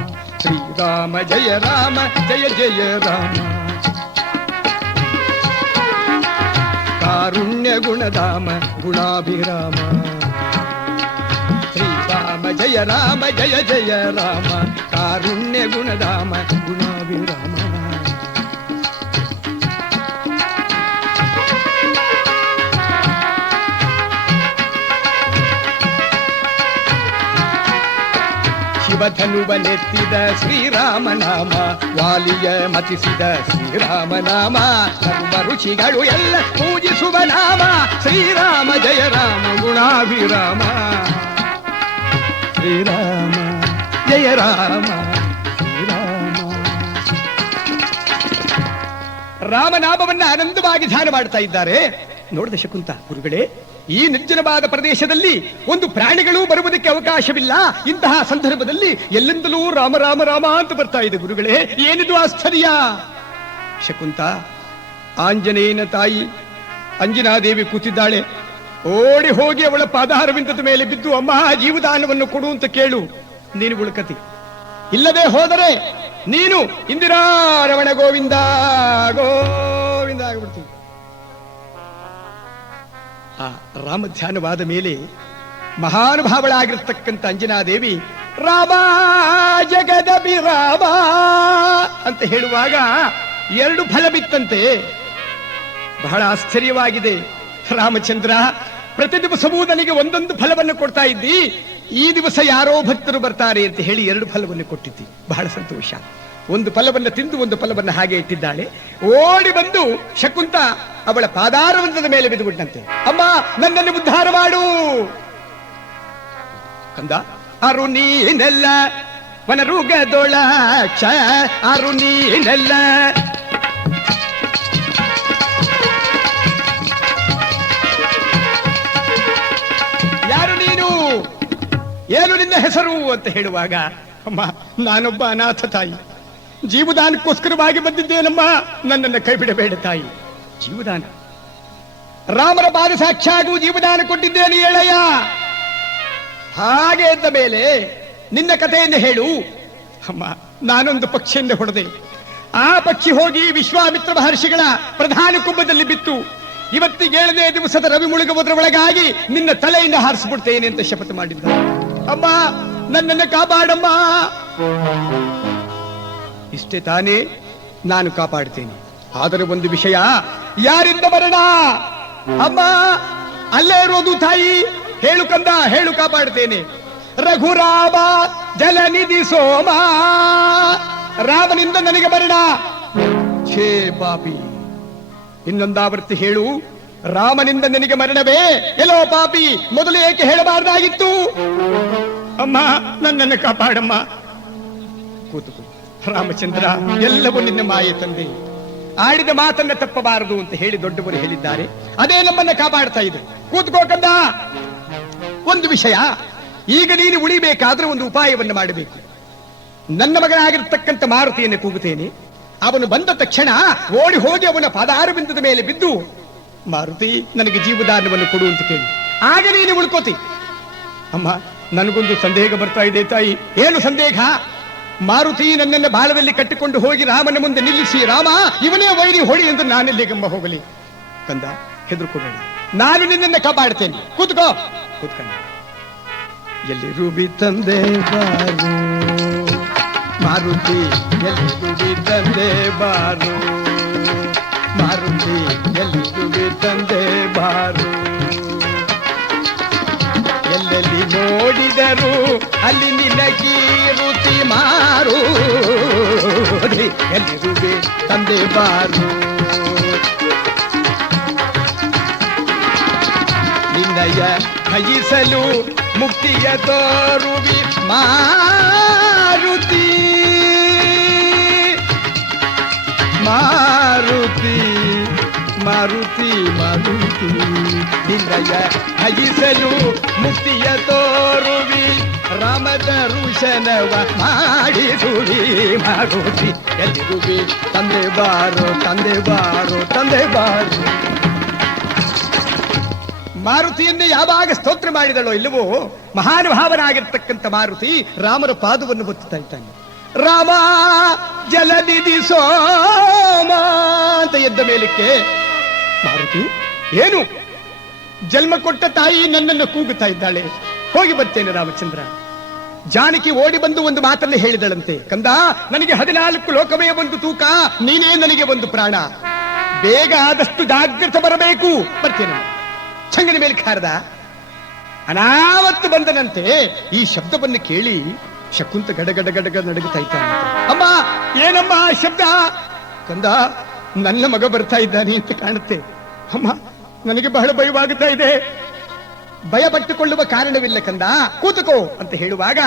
ಶ್ರೀರಾಮ ಜಯ ರಾಮ ಜಯ ಜಯ ರಾಮ, ಕಾರುಣ್ಯ ಗುಣಧಾಮ ಗುಣಾಭಿರಾಮ, ಶ್ರೀರಾಮ ಜಯ ರಾಮ ಜಯ ಜಯ ರಾಮ, ಕಾರುಣ್ಯ ಗುಣಧಾಮ ಗುಣಾಭಿರಾಮ. ಶಿವಧನುವನೆತ್ತಿದ ಶ್ರೀರಾಮನಾಮ, ವಾಲಿಯ ಮತಿಸಿದ ಶ್ರೀರಾಮನಾಮ, ಸರ್ವ ಋಷಿಗಳು ಎಲ್ಲ ಪೂಜಿಸುವ ನಾಮ, ಶ್ರೀರಾಮ ಜಯ ರಾಮ ಗುಣಾಭಿರಾಮ, ಶ್ರೀರಾಮ ಜಯ ರಾಮ ಶ್ರೀರಾಮ. ರಾಮನಾಮವನ್ನ ಆನಂದವಾಗಿ ಧ್ಯಾನ ಮಾಡ್ತಾ ಇದ್ದಾರೆ. ನೋಡಿದ ಶಕುಂತ, ಗುರುಗಳೇ, ಈ ನಿರ್ಜನವಾದ ಪ್ರದೇಶದಲ್ಲಿ ಒಂದು ಪ್ರಾಣಿಗಳು ಬರುವುದಕ್ಕೆ ಅವಕಾಶವಿಲ್ಲ. ಇಂತಹ ಸಂದರ್ಭದಲ್ಲಿ ಎಲ್ಲಿಂದಲೂ ರಾಮ ರಾಮ ರಾಮ ಅಂತ ಬರ್ತಾ ಇದೆ. ಗುರುಗಳೇ, ಏನಿದು ಆಶ್ಚರ್ಯ? ಶಕುಂತ, ಆಂಜನೇಯನ ತಾಯಿ ಅಂಜನಾದೇವಿ ಕೂತಿದ್ದಾಳೆ. ಓಡಿ ಹೋಗಿ ಅವಳ ಪಾದಾರವಿಂದದ ಮೇಲೆ ಬಿದ್ದು, ಅಮ್ಮ ಜೀವದಾನವನ್ನು ಕೊಡು ಅಂತ ಕೇಳು. ನೀನು ಉಳ್ಕತಿ, ಇಲ್ಲದೆ ಹೋದರೆ ನೀನು ಇಂದಿರಾ ರಮಣ ಗೋವಿಂದ ಗೋವಿಂದ ಆಗಿಬಿಡ್ತೀವಿ. ಆ ರಾಮ ಧ್ಯಾನವಾದ ಮೇಲೆ ಮಹಾನುಭಾವಳಾಗಿರ್ತಕ್ಕಂಥ ಅಂಜನಾದೇವಿ ರಾಮ ಜಗದಭಿರಾಮ ಅಂತ ಹೇಳುವಾಗ 2 ಫಲ ಬಿತ್ತಂತೆ. ಬಹಳ ಆಶ್ಚರ್ಯವಾಗಿದೆ. ರಾಮಚಂದ್ರ, ಪ್ರತಿ ದಿವಸವೂ ನನಗೆ ಒಂದೊಂದು ಫಲವನ್ನು ಕೊಡ್ತಾ ಇದ್ದಿ, ಈ ದಿವಸ ಯಾರೋ ಭಕ್ತರು ಬರ್ತಾರೆ ಅಂತ ಹೇಳಿ 2 ಫಲವನ್ನು ಕೊಟ್ಟಿದ್ದಿ. ಬಹಳ ಸಂತೋಷ. ಒಂದು ಫಲವನ್ನು ತಿಂದು ಒಂದು ಫಲವನ್ನು ಹಾಗೆ ಇಟ್ಟಿದ್ದಾಳೆ. ಓಡಿ ಬಂದು ಶಕುಂತ ಅವಳ ಪಾದಾರವಿಂದದ ಮೇಲೆ ಬಿದ್ದುಬಿಟ್ಟಂತೆ. ಅಮ್ಮ, ನನ್ನನ್ನು ಉದ್ಧಾರ ಮಾಡು ಕಂದ. ಅರು ನೀನೆಲ್ಲ ವನರುಗದೊಳಕ್ಷ, ಅರು ನೀನೆಲ್ಲ ಯಾರು ನೀನು, ಏನು ನಿನ್ನ ಹೆಸರು ಅಂತ ಹೇಳುವಾಗ, ಅಮ್ಮ ನಾನೊಬ್ಬ ಅನಾಥ ತಾಯಿ, ಜೀವದಾನಕ್ಕೋಸ್ಕರವಾಗಿ ಬಂದಿದ್ದೇನಮ್ಮ, ನನ್ನನ್ನು ಕೈ ಬಿಡಬೇಡ ತಾಯಿ. ಜೀವದಾನ, ರಾಮರ ಪಾದ ಸಾಕ್ಷಾಗೂ ಜೀವದಾನ ಕೊಟ್ಟಿದ್ದೇನೆ ಹೇಳಯ್ಯ. ಹಾಗೆ ಇದ್ದ ಮೇಲೆ ನಿನ್ನ ಕಥೆಯನ್ನು ಹೇಳು. ಅಮ್ಮ, ನಾನೊಂದು ಪಕ್ಷಿಯನ್ನು ಹೊಡೆದೆ. ಆ ಪಕ್ಷಿ ಹೋಗಿ ವಿಶ್ವಾಮಿತ್ರ ಮಹರ್ಷಿಗಳ ಪ್ರಧಾನ ಕುಂಭದಲ್ಲಿ ಬಿತ್ತು. ಇವತ್ತಿಗೆ 7ನೇ ದಿವಸದ ರವಿ ಮುಳುಗುವುದರ ಒಳಗಾಗಿ ನಿನ್ನ ತಲೆಯಿಂದ ಹಾರಿಸ್ಬಿಡ್ತೇನೆ ಅಂತ ಶಪಥ ಮಾಡಿದ್ದ. ಅಮ್ಮ, ನನ್ನನ್ನು ಕಾಪಾಡಮ್ಮ. ಇಷ್ಟೇ ತಾನೇ, ನಾನು ಕಾಪಾಡ್ತೇನೆ. ಆದರೆ ಒಂದು ವಿಷಯ, ಯಾರಿಂದ ಮರಣ? ಅಮ್ಮ, ಅಲ್ಲೇ ಇರೋದು ತಾಯಿ. ಹೇಳು ಕಂದ, ಹೇಳು, ಕಾಪಾಡ್ತೇನೆ. ರಘುರಾಮ ಜಲನಿಧಿ ಸೋಮ, ರಾಮನಿಂದ ನನಗೆ ಮರಣ. ಛೇ ಪಾಪಿ, ಇನ್ನೊಂದಾವರ್ತಿ ಹೇಳು. ರಾಮನಿಂದ ನಿನಗೆ ಮರಣವೇ? ಎಲ್ಲೋ ಪಾಪಿ, ಮೊದಲು ಏಕೆ ಹೇಳಬಾರ್ದಾಗಿತ್ತು? ಅಮ್ಮ, ನನ್ನನ್ನು ಕಾಪಾಡಮ್ಮ. ಕೂತುಕೋ ರಾಮಚಂದ್ರ, ಎಲ್ಲವೂ ನಿನ್ನ ಮಾಯೆ ತಂದೆ. ಆಡಿದ ಮಾತನ್ನ ತಪ್ಪಬಾರದು ಅಂತ ಹೇಳಿ ದೊಡ್ಡವರು ಹೇಳಿದ್ದಾರೆ. ಅದೇ ನಮ್ಮನ್ನ ಕಾಪಾಡ್ತಾ ಇದೆ. ಕೂತ್ಕೋಕಂದ. ಒಂದು ವಿಷಯ, ಈಗ ನೀನು ಉಳಿಬೇಕಾದ್ರೆ ಒಂದು ಉಪಾಯವನ್ನು ಮಾಡಬೇಕು. ನನ್ನ ಮಗನಾಗಿರ್ತಕ್ಕಂಥ ಮಾರುತಿಯನ್ನು ಕೂಗುತ್ತೇನೆ. ಅವನು ಬಂದ ತಕ್ಷಣ ಓಡಿ ಹೋಗಿ ಅವನ ಪಾದಾರಬಿಂದದ ಮೇಲೆ ಬಿದ್ದು, ಮಾರುತಿ ನನಗೆ ಜೀವದಾನವನ್ನು ಕೊಡು ಅಂತ ಕೇಳಿ. ಆಗ ನೀನು ಉಳ್ಕೋತಿ. ಅಮ್ಮ, ನನಗೊಂದು ಸಂದೇಹ ಬರ್ತಾ ಇದೆ ತಾಯಿ. ಏನು ಸಂದೇಹ? ಮಾರುತಿ ನನ್ನನ್ನು ಬಾಳದಲ್ಲಿ ಕಟ್ಟಿಕೊಂಡು ಹೋಗಿ ರಾಮನ ಮುಂದೆ ನಿಲ್ಲಿಸಿ, ರಾಮ ಇವನೇ ವೈರಿ ಹೊಡಿ ಎಂದು ನಾನೆಲ್ಲಿಗಮ್ಮ ಹೋಗಲಿ? ಕಂದ, ಹೆದರ್ಕೋಬೇಡ, ನಾನು ನಿನ್ನನ್ನು ಕಾಪಾಡ್ತೇನೆ. ಕೂತ್ಕೋ. ಕೂತ್ಕೊಂಡ. ಎಲ್ಲಿ ರೂಬಿ ತಂದೆ ಬಾರು ಮಾರುತಿ, ಎಲ್ಲಿ ರೂಬಿ ತಂದೆ ಬಾರು ಮಾರುತಿ, ಎಲ್ಲಿ ರೂಬಿ ತಂದೆ ಬಾರು. ಎಲ್ಲೆಲ್ಲಿ ನೋಡಿದರು ಅಲ್ಲಿ ನಿನಗೀರುತಿ ಮಾರು, ಎಲ್ಲಿ ರೂಬಿ ತಂದೆ ಬಾರು. ನಿನ್ನಯ ಭಜಿಸಲು ಮುಕ್ತಿಯ ತೋರುವಿ ಮಾರುತಿ, ಮಾರುತಿ ಮಾರುತಿ ಮಾರುತಿ. ನಿನ್ನಯ ಭಜಿಸಲು ಮುಕ್ತಿಯ ತೋರುವಿ ರಾಮದರುಶನವ ಮಾಡಿರುವಿ ಮಾರುತಿ, ಎಲ್ಲಿರುವಿ ತಂದೆ ಬಾರೋ ತಂದೆ ಬಾರೋ ತಂದೆ ಬಾರೋ. ಮಾರುತಿಯನ್ನೇ ಯಾವಾಗ ಸ್ತೋತ್ರ ಮಾಡಿದಳೋ ಇಲ್ಲವೋ, ಮಹಾನುಭಾವನಾಗಿರ್ತಕ್ಕಂಥ ಮಾರುತಿ ರಾಮನ ಪಾದವನ್ನು ಒತ್ತುತ್ತಾ ಇದ್ದಾನೆ. ರಾಮ ಜಲನಿಧಿ ಸೋಮ ಅಂತ ಎದ್ದ ಮೇಲಕ್ಕೆ, ಮಾರುತಿ ಏನು? ಜನ್ಮ ಕೊಟ್ಟ ತಾಯಿ ನನ್ನನ್ನು ಕೂಗುತ್ತಾ ಇದ್ದಾಳೆ. ಹೋಗಿ ಬರ್ತೇನೆ ರಾಮಚಂದ್ರ. ಜಾನಕಿ ಓಡಿ ಬಂದು ಒಂದು ಮಾತನ್ನು ಹೇಳಿದಳಂತೆ, ಕಂದ ನನಗೆ 14 ಲೋಕವೇ ಒಂದು ತೂಕ, ನೀನೇ ನನಗೆ ಒಂದು ಪ್ರಾಣ. ಬೇಗ ಆದಷ್ಟು ಜಾಗೃತ ಬರಬೇಕು. ಬರ್ತೇನೆ. ಚಂಗನ ಮೇಲೆ ಕಾರದ ಅನಾವತ್ತು ಬಂದನಂತೆ. ಈ ಶಬ್ದವನ್ನು ಕೇಳಿ ಶಕುಂತ ಗಡಗಡ ಗಡಗ ನಡುಗುತ್ತಾ ಇದ್ದಾನೆ. ಅಮ್ಮ, ಏನಮ್ಮ ಆ ಶಬ್ದ? ಕಂದ, ನನ್ನ ಮಗ ಬರ್ತಾ ಇದ್ದಾನೆ ಅಂತ ಕಾಣುತ್ತೆ. ಅಮ್ಮ, ನನಗೆ ಬಹಳ ಭಯವಾಗುತ್ತಾ ಇದೆ. ಭಯ ಪಟ್ಟುಕೊಳ್ಳುವ ಕಾರಣವಿಲ್ಲ ಕಂದ, ಕೂತುಕೋ ಅಂತ ಹೇಳುವಾಗ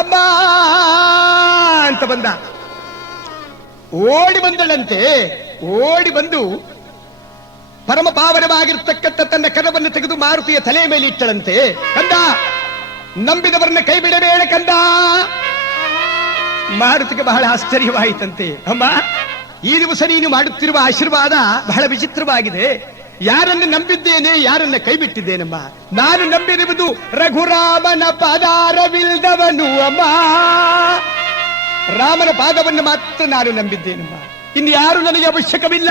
ಅಮ್ಮ ಅಂತ ಬಂದ. ಓಡಿ ಬಂದಳಂತೆ. ಓಡಿ ಬಂದು ಪರಮ ಪಾವನವಾಗಿರ್ತಕ್ಕಂಥ ತನ್ನ ಕರವನ್ನು ತೆಗೆದು ಮಾರುತಿಯ ತಲೆ ಮೇಲೆ ಇಟ್ಟಳಂತೆ. ಕಂದ, ನಂಬಿದವರನ್ನ ಕೈ ಬಿಡಬೇಡ ಕಂದ. ಮಾರುತಿಗೆ ಬಹಳ ಆಶ್ಚರ್ಯವಾಯಿತಂತೆ. ಅಮ್ಮ, ಈ ದಿವಸ ನೀನು ಮಾಡುತ್ತಿರುವ ಆಶೀರ್ವಾದ ಬಹಳ ವಿಚಿತ್ರವಾಗಿದೆ. ಯಾರನ್ನು ನಂಬಿದ್ದೇನೆ, ಯಾರನ್ನ ಕೈ ಬಿಟ್ಟಿದ್ದೇನಮ್ಮ? ನಾನು ನಂಬಿರುವುದು ರಘುರಾಮನ ಪಾದಾರವಿಲ್ದವನು ಅಮ್ಮ. ರಾಮನ ಪಾದವನ್ನು ಮಾತ್ರ ನಾನು ನಂಬಿದ್ದೇನಮ್ಮ, ಇನ್ಯಾರು ನನಗೆ ಅವಶ್ಯಕವಿಲ್ಲ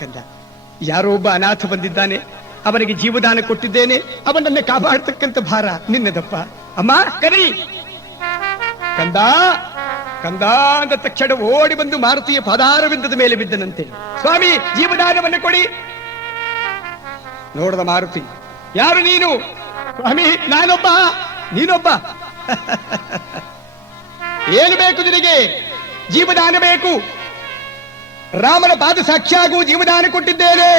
ಕಂದ. ಯಾರೋ ಒಬ್ಬ ಅನಾಥ ಬಂದಿದ್ದಾನೆ, ಅವನಿಗೆ ಜೀವದಾನ ಕೊಟ್ಟಿದ್ದೇನೆ, ಅವನನ್ನು ಕಾಪಾಡತಕ್ಕಂಥ ಭಾರ ನಿನ್ನದಪ್ಪ. ಅಮ್ಮ ಕರಿ. ಕಂದ ಕಂದ ಅಂದ ತಕ್ಷಣ ಓಡಿ ಬಂದು ಮಾರುತಿಯ ಪಾದಾರವಿಂದದ ಮೇಲೆ ಬಿದ್ದನಂತೆ. ಸ್ವಾಮಿ, ಜೀವದಾನವನ್ನು ಕೊಡಿ. ನೋಡದ ಮಾರುತಿ, ಯಾರು ನೀನು? ಸ್ವಾಮಿ, ನಾನೊಬ್ಬ. ನೀನೊಬ್ಬ? ಏನು ಬೇಕು ನಿನಗೆ? ಜೀವದಾನ ಬೇಕು. ರಾಮನ ಪಾದ ಸಾಕ್ಷಿಯಾಗೂ ಜೀವದಾನ ಕೊಟ್ಟಿದ್ದೇನೆ.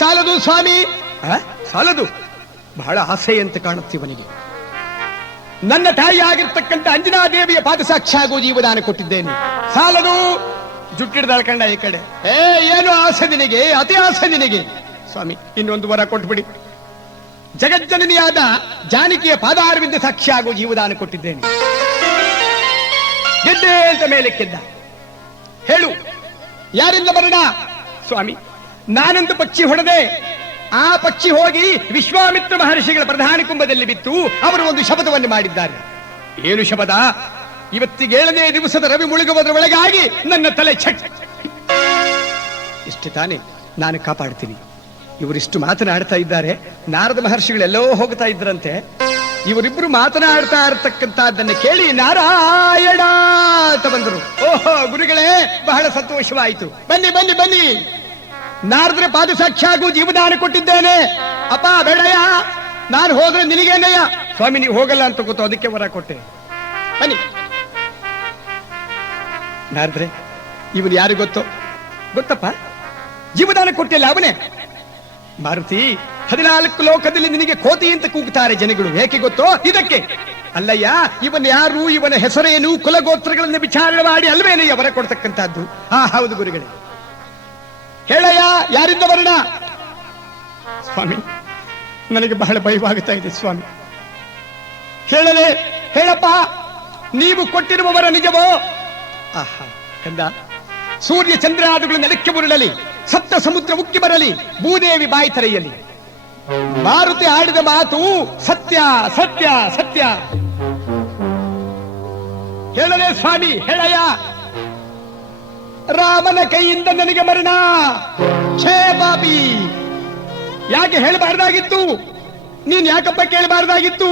ಸಾಲದು ಸ್ವಾಮಿ? ಸಾಲದು. ಬಹಳ ಆಸೆ ಅಂತ ಕಾಣುತ್ತೀವನಿಗೆ. ನನ್ನ ತಾಯಿಯಾಗಿರ್ತಕ್ಕಂಥ ಅಂಜನಾದೇವಿಯ ಪಾದ ಸಾಕ್ಷಿಯಾಗೂ ಜೀವದಾನ ಕೊಟ್ಟಿದ್ದೇನೆ. ಸಾಲದು. ಜುಟ್ಟಿಡ್ದಾಳ್ಕಂಡ ಈ ಕಡೆ. ಏನು ಆಸೆ ನಿನಗೆ? ಅತಿ ಆಸೆ ನಿನಗೆ. ಸ್ವಾಮಿ, ಇನ್ನೊಂದು ವರ ಕೊಟ್ಬಿಡಿ. ಜಗಜ್ಜನನಿಯಾದ ಜಾನಕಿಯ ಪಾದಾರವಿಂದ ಸಾಕ್ಷಿಯಾಗೂ ಜೀವದಾನ ಕೊಟ್ಟಿದ್ದೇನೆ. ಗೆದ್ದೆ ಅಂತ ಮೇಲಕ್ಕೆದ್ದ. ಹೇಳು, ಯಾರಿಂದ ಬರೋಣ? ಸ್ವಾಮಿ, ನಾನೊಂದು ಪಕ್ಷಿ ಹೊಡೆದೆ. ಆ ಪಕ್ಷಿ ಹೋಗಿ ವಿಶ್ವಾಮಿತ್ರ ಮಹರ್ಷಿಗಳ ಪ್ರಧಾನ ಕುಂಭದಲ್ಲಿ ಬಿತ್ತು. ಅವರು ಒಂದು ಶಪಥವನ್ನು ಮಾಡಿದ್ದಾರೆ. ಏನು ಶಪಥ? ಇವತ್ತಿಗೆ 7ನೇ ದಿವಸದ ರವಿ ಮುಳುಗುವುದರ ಒಳಗಾಗಿ ನನ್ನ ತಲೆ ಛಟ್. ಇಷ್ಟೇ ತಾನೆ, ನಾನು ಕಾಪಾಡ್ತೀನಿ. ಇವರಿಷ್ಟು ಮಾತನಾಡ್ತಾ ಇದ್ದಾರೆ. ನಾರದ ಮಹರ್ಷಿಗಳೆಲ್ಲೋ ಹೋಗ್ತಾ ಇದ್ರಂತೆ. ಇವರಿಬ್ರು ಮಾತನಾಡ್ತಾ ಇರತಕ್ಕಂತದ್ದನ್ನು ಕೇಳಿ ನಾರಾಯಣ ಅಂತ ಬಂದರು. ಓಹೋ ಗುರುಗಳೇ, ಬಹಳ ಸಂತೋಷವಾಯಿತು. ಬನ್ನಿ ಬನ್ನಿ ಬನ್ನಿ. ನಾರದ್ರ ಪಾದ ಸಾಕ್ಷಿಯಾಗೂ ಜೀವದಾನ ಕೊಟ್ಟಿದ್ದೇನೆ. ಅಪ್ಪ ಬೇಡಯ್ಯ, ನಾನು ಹೋದ್ರೆ ನಿನಗೇನಯ್ಯ? ಸ್ವಾಮಿ, ನೀವು ಹೋಗಲ್ಲ ಅಂತ ಗೊತ್ತು, ಅದಕ್ಕೆ ವರ ಕೊಟ್ಟೆ. ಬನ್ನಿ. ನಾರದ್ರೆ ಇವನು ಯಾರು ಗೊತ್ತೋ? ಗೊತ್ತಪ್ಪ, ಜೀವದಾನ ಕೊಟ್ಟಿಲ್ಲ ಅವನೇ. ಮಾರುತಿ, 14 ಲೋಕದಲ್ಲಿ ನಿನಗೆ ಕೋತಿ ಅಂತ ಕೂಗುತ್ತಾರೆ ಜನಗಳು. ಏಕೆ ಗೊತ್ತೋ? ಇದಕ್ಕೆ. ಅಲ್ಲಯ್ಯ, ಇವನ್ ಯಾರು, ಇವನ ಹೆಸರೇನು, ಕುಲಗೋತ್ರಗಳನ್ನು ವಿಚಾರಣೆ ಮಾಡಿ ಅಲ್ವೇನಯ್ಯ ವರ ಕೊಡ್ತಕ್ಕಂಥದ್ದು. ಹೌದು ಗುರುಗಳೇ. ಹೇಳಯ್ಯ, ಯಾರಿಂದ ವರ್ಣ? ಸ್ವಾಮಿ, ನನಗೆ ಬಹಳ ಭಯವಾಗುತ್ತಾ ಇದೆ ಸ್ವಾಮಿ. ಹೇಳಲೇ, ಹೇಳಪ್ಪ, ನೀವು ಕೊಟ್ಟಿರುವ ವರ ನಿಜವೋ? ಕಂದ, ಸೂರ್ಯ ಚಂದ್ರಾದಿಗಳು ನೆಲಕ್ಕೆ ಉರುಳಲಿ, ಸಪ್ತ ಸಮುದ್ರ ಉಕ್ಕಿ ಬರಲಿ, ಭೂದೇವಿ ಬಾಯಿ ತೆರೆಯಲಿ, ಮಾರುತಿ ಆಡಿದ ಮಾತು ಸತ್ಯ ಸತ್ಯ ಸತ್ಯ. ಹೇಳಲೇ ಸ್ವಾಮಿ, ಹೇಳಯ್ಯ. ರಾಮನ ಕೈಯಿಂದ ನನಗೆ ಮರಣ. ಛೇ ಪಾಪಿ, ಯಾಕೆ ಹೇಳಬಾರ್ದಾಗಿತ್ತು? ನೀನ್ ಯಾಕಪ್ಪ ಕೇಳಬಾರ್ದಾಗಿತ್ತು?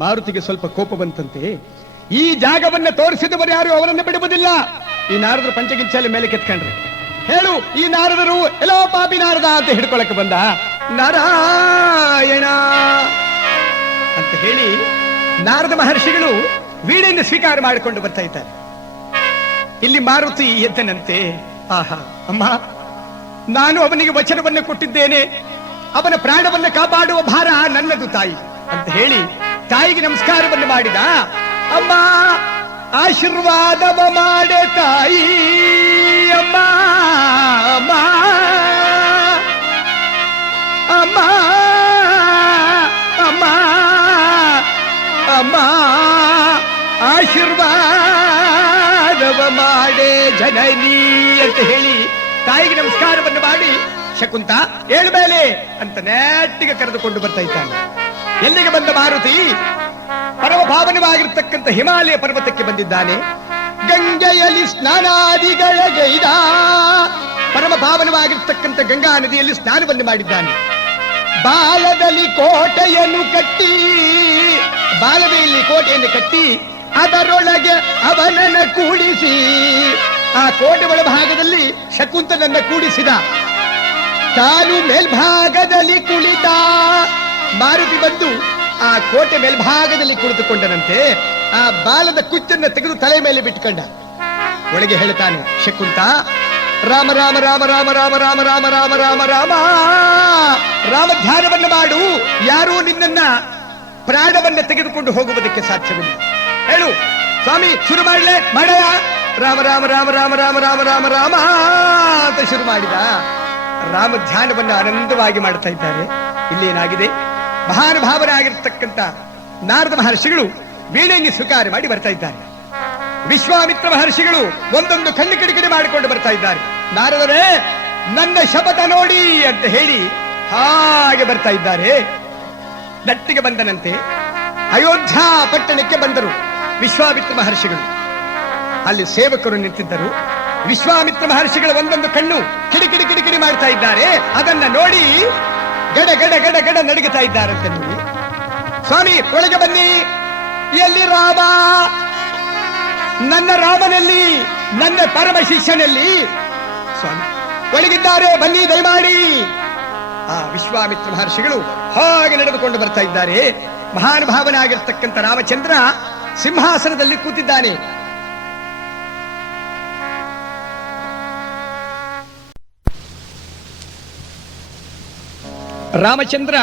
ಮಾರುತಿಗೆ ಸ್ವಲ್ಪ ಕೋಪ ಬಂತಂತೆ. ಈ ಜಾಗವನ್ನ ತೋರಿಸಿದವರು ಯಾರು ಅವರನ್ನು ಬಿಡುವುದಿಲ್ಲ. ಈ ನಾರದರು ಪಂಚಗಿಂಚಾಲಿ ಮೇಲೆ ಕೆತ್ಕೊಂಡ್ರೆ, ಹೇಳು, ಈ ನಾರದರು ಎಲ್ಲೋ ಪಾಪಿ ನಾರದ ಅಂತ ಹಿಡ್ಕೊಳಕ್ಕೆ ಬಂದ. ನಾರಾಯಣ ಅಂತ ಹೇಳಿ ನಾರದ ಮಹರ್ಷಿಗಳು ವೀಣೆಯನ್ನು ಸ್ವೀಕಾರ ಮಾಡಿಕೊಂಡು ಬರ್ತಾ ಇದ್ದಾರೆ. ಇಲ್ಲಿ ಮಾರುತಿ ಎದ್ದನಂತೆ. ಅಮ್ಮ, ನಾನು ಅವನಿಗೆ ವಚನವನ್ನು ಕೊಟ್ಟಿದ್ದೇನೆ, ಅವನ ಪ್ರಾಣವನ್ನು ಕಾಪಾಡುವ ಭಾರ ನನ್ನದು ತಾಯಿ ಅಂತ ಹೇಳಿ ತಾಯಿಗೆ ನಮಸ್ಕಾರವನ್ನು ಮಾಡಿದ. ಅಮ್ಮ, ಆಶೀರ್ವಾದವ ಮಾಡೆ ತಾಯಿ. ಅಮ್ಮ ಅಮ್ಮ ಅಮ್ಮ ಅಮ್ಮ ಅಮ್ಮ, ಆಶೀರ್ವಾದವ ಮಾಡೆ ಜನನಿ ಅಂತ ಹೇಳಿ ತಾಯಿಗೆ ನಮಸ್ಕಾರವನ್ನು ಮಾಡಿ, ಶಕುಂತ ಏಳು ಮೇಲೆ ಅಂತ ನೆಟ್ಟಿಗೆ ಕರೆದುಕೊಂಡು ಬರ್ತಾ ಇದ್ದಾನೆ. ಎಲ್ಲಿಗೆ ಬಂದ ಮಾರುತಿ? ಪರಮ ಭಾವನವಾಗಿರ್ತಕ್ಕಂಥ ಹಿಮಾಲಯ ಪರ್ವತಕ್ಕೆ ಬಂದಿದ್ದಾನೆ. ಗಂಗೆಯಲ್ಲಿ ಸ್ನಾನಾದಿಗಳ ಗೈದ, ಪರಮ ಭಾವನವಾಗಿರ್ತಕ್ಕಂಥ ಗಂಗಾ ನದಿಯಲ್ಲಿ ಸ್ನಾನವನ್ನು ಮಾಡಿದ್ದಾನೆ. ಬಾಲದಲ್ಲಿ ಕೋಟೆಯನ್ನು ಕಟ್ಟಿ, ಬಾಲವೆಯಲ್ಲಿ ಕೋಟೆಯನ್ನು ಕಟ್ಟಿ ಅದರೊಳಗೆ ಅವನನ್ನು ಕೂಡಿಸಿ, ಆ ಕೋಟೆ ಒಳಭಾಗದಲ್ಲಿ ಶಕುಂತನನ್ನ ಕೂಡಿಸಿದ. ತಾನು ಮೇಲ್ಭಾಗದಲ್ಲಿ ಕುಳಿತ. ಮಾರುತಿ ಬಂದು ಆ ಕೋಟೆ ಮೇಲ್ಭಾಗದಲ್ಲಿ ಕುಳಿತುಕೊಂಡನಂತೆ. ಆ ಬಾಲದ ಕುಚ್ಚನ್ನು ತೆಗೆದು ತಲೆ ಮೇಲೆ ಬಿಟ್ಟುಕೊಂಡ. ಒಳಗೆ ಹೇಳ್ತಾನೆ, ಶಕುಂತ, ರಾಮ ರಾಮ ರಾಮ ರಾಮ ರಾಮ ರಾಮ ರಾಮ ರಾಮ ರಾಮ ರಾಮ ರಾಮ ಧ್ಯಾನವನ್ನು ಮಾಡು. ಯಾರೂ ನಿನ್ನನ್ನ ಪ್ರಾಣವನ್ನ ತೆಗೆದುಕೊಂಡು ಹೋಗುವುದಕ್ಕೆ ಸಾಧ್ಯವಿಲ್ಲ. ಹೇಳು ಸ್ವಾಮಿ, ಶುರು ಮಾಡಲೇ? ಮಾಡಯ. ರಾಮ ರಾಮ ರಾಮ ರಾಮ ರಾಮ ರಾಮ ರಾಮ ರಾಮ ಅಂತ ಶುರು ಮಾಡಿದ. ರಾಮ ಧ್ಯಾನವನ್ನು ಆನಂದವಾಗಿ ಮಾಡ್ತಾ ಇದ್ದಾರೆ. ಇಲ್ಲೇನಾಗಿದೆ? ಮಹಾನುಭಾವರಾಗಿರ್ತಕ್ಕಂಥ ನಾರದ ಮಹರ್ಷಿಗಳು ವೀಣೆಯನ್ನು ಸ್ವೀಕಾರ ಮಾಡಿ ಬರ್ತಾ ಇದ್ದಾರೆ. ವಿಶ್ವಾಮಿತ್ರ ಮಹರ್ಷಿಗಳು ಒಂದೊಂದು ಕಣ್ಣು ಕಿಡಿಕಿಡಿ ಮಾಡಿಕೊಂಡು ಬರ್ತಾ ಇದ್ದಾರೆ. ನಾರದರೇ, ನನ್ನ ಶಪಥ ನೋಡಿ ಅಂತ ಹೇಳಿ ಹಾಗೆ ಬರ್ತಾ ಇದ್ದಾರೆ. ದಟ್ಟಿಗೆ ಬಂದನಂತೆ ಅಯೋಧ್ಯ ಪಟ್ಟಣಕ್ಕೆ ಬಂದರು ವಿಶ್ವಾಮಿತ್ರ ಮಹರ್ಷಿಗಳು. ಅಲ್ಲಿ ಸೇವಕರು ನಿಂತಿದ್ದರು. ವಿಶ್ವಾಮಿತ್ರ ಮಹರ್ಷಿಗಳ ಒಂದೊಂದು ಕಣ್ಣು ಕಿಡಿಕಿಡಿ ಕಿಡಿಕಿಡಿ ಮಾಡ್ತಾ ಇದ್ದಾರೆ. ಅದನ್ನ ನೋಡಿ ಗಡ ಗಡ ಗಡ ಗಡ ನಡುಗುತ್ತಾ ಇದ್ದಾರಂತೆ. ನೋಡಿ, ಸ್ವಾಮಿ ಒಳಗೆ ಬನ್ನಿ. ಎಲ್ಲಿ ರಾಮ? ನನ್ನ ರಾಮನಲ್ಲಿ, ನನ್ನ ಪರಮ ಶಿಷ್ಯನಲ್ಲಿ ಸ್ವಾಮಿ ಒಳಗಿದ್ದಾರೆ, ಬನ್ನಿ ದಯಮಾಡಿ. ಆ ವಿಶ್ವಾಮಿತ್ರ ಮಹರ್ಷಿಗಳು ಹಾಗೆ ನಡೆದುಕೊಂಡು ಬರ್ತಾ ಇದ್ದಾರೆ. ಮಹಾನುಭಾವನಾಗಿರ್ತಕ್ಕಂಥ ರಾಮಚಂದ್ರ ಸಿಂಹಾಸನದಲ್ಲಿ ಕೂತಿದ್ದಾನೆ. ರಾಮಚಂದ್ರ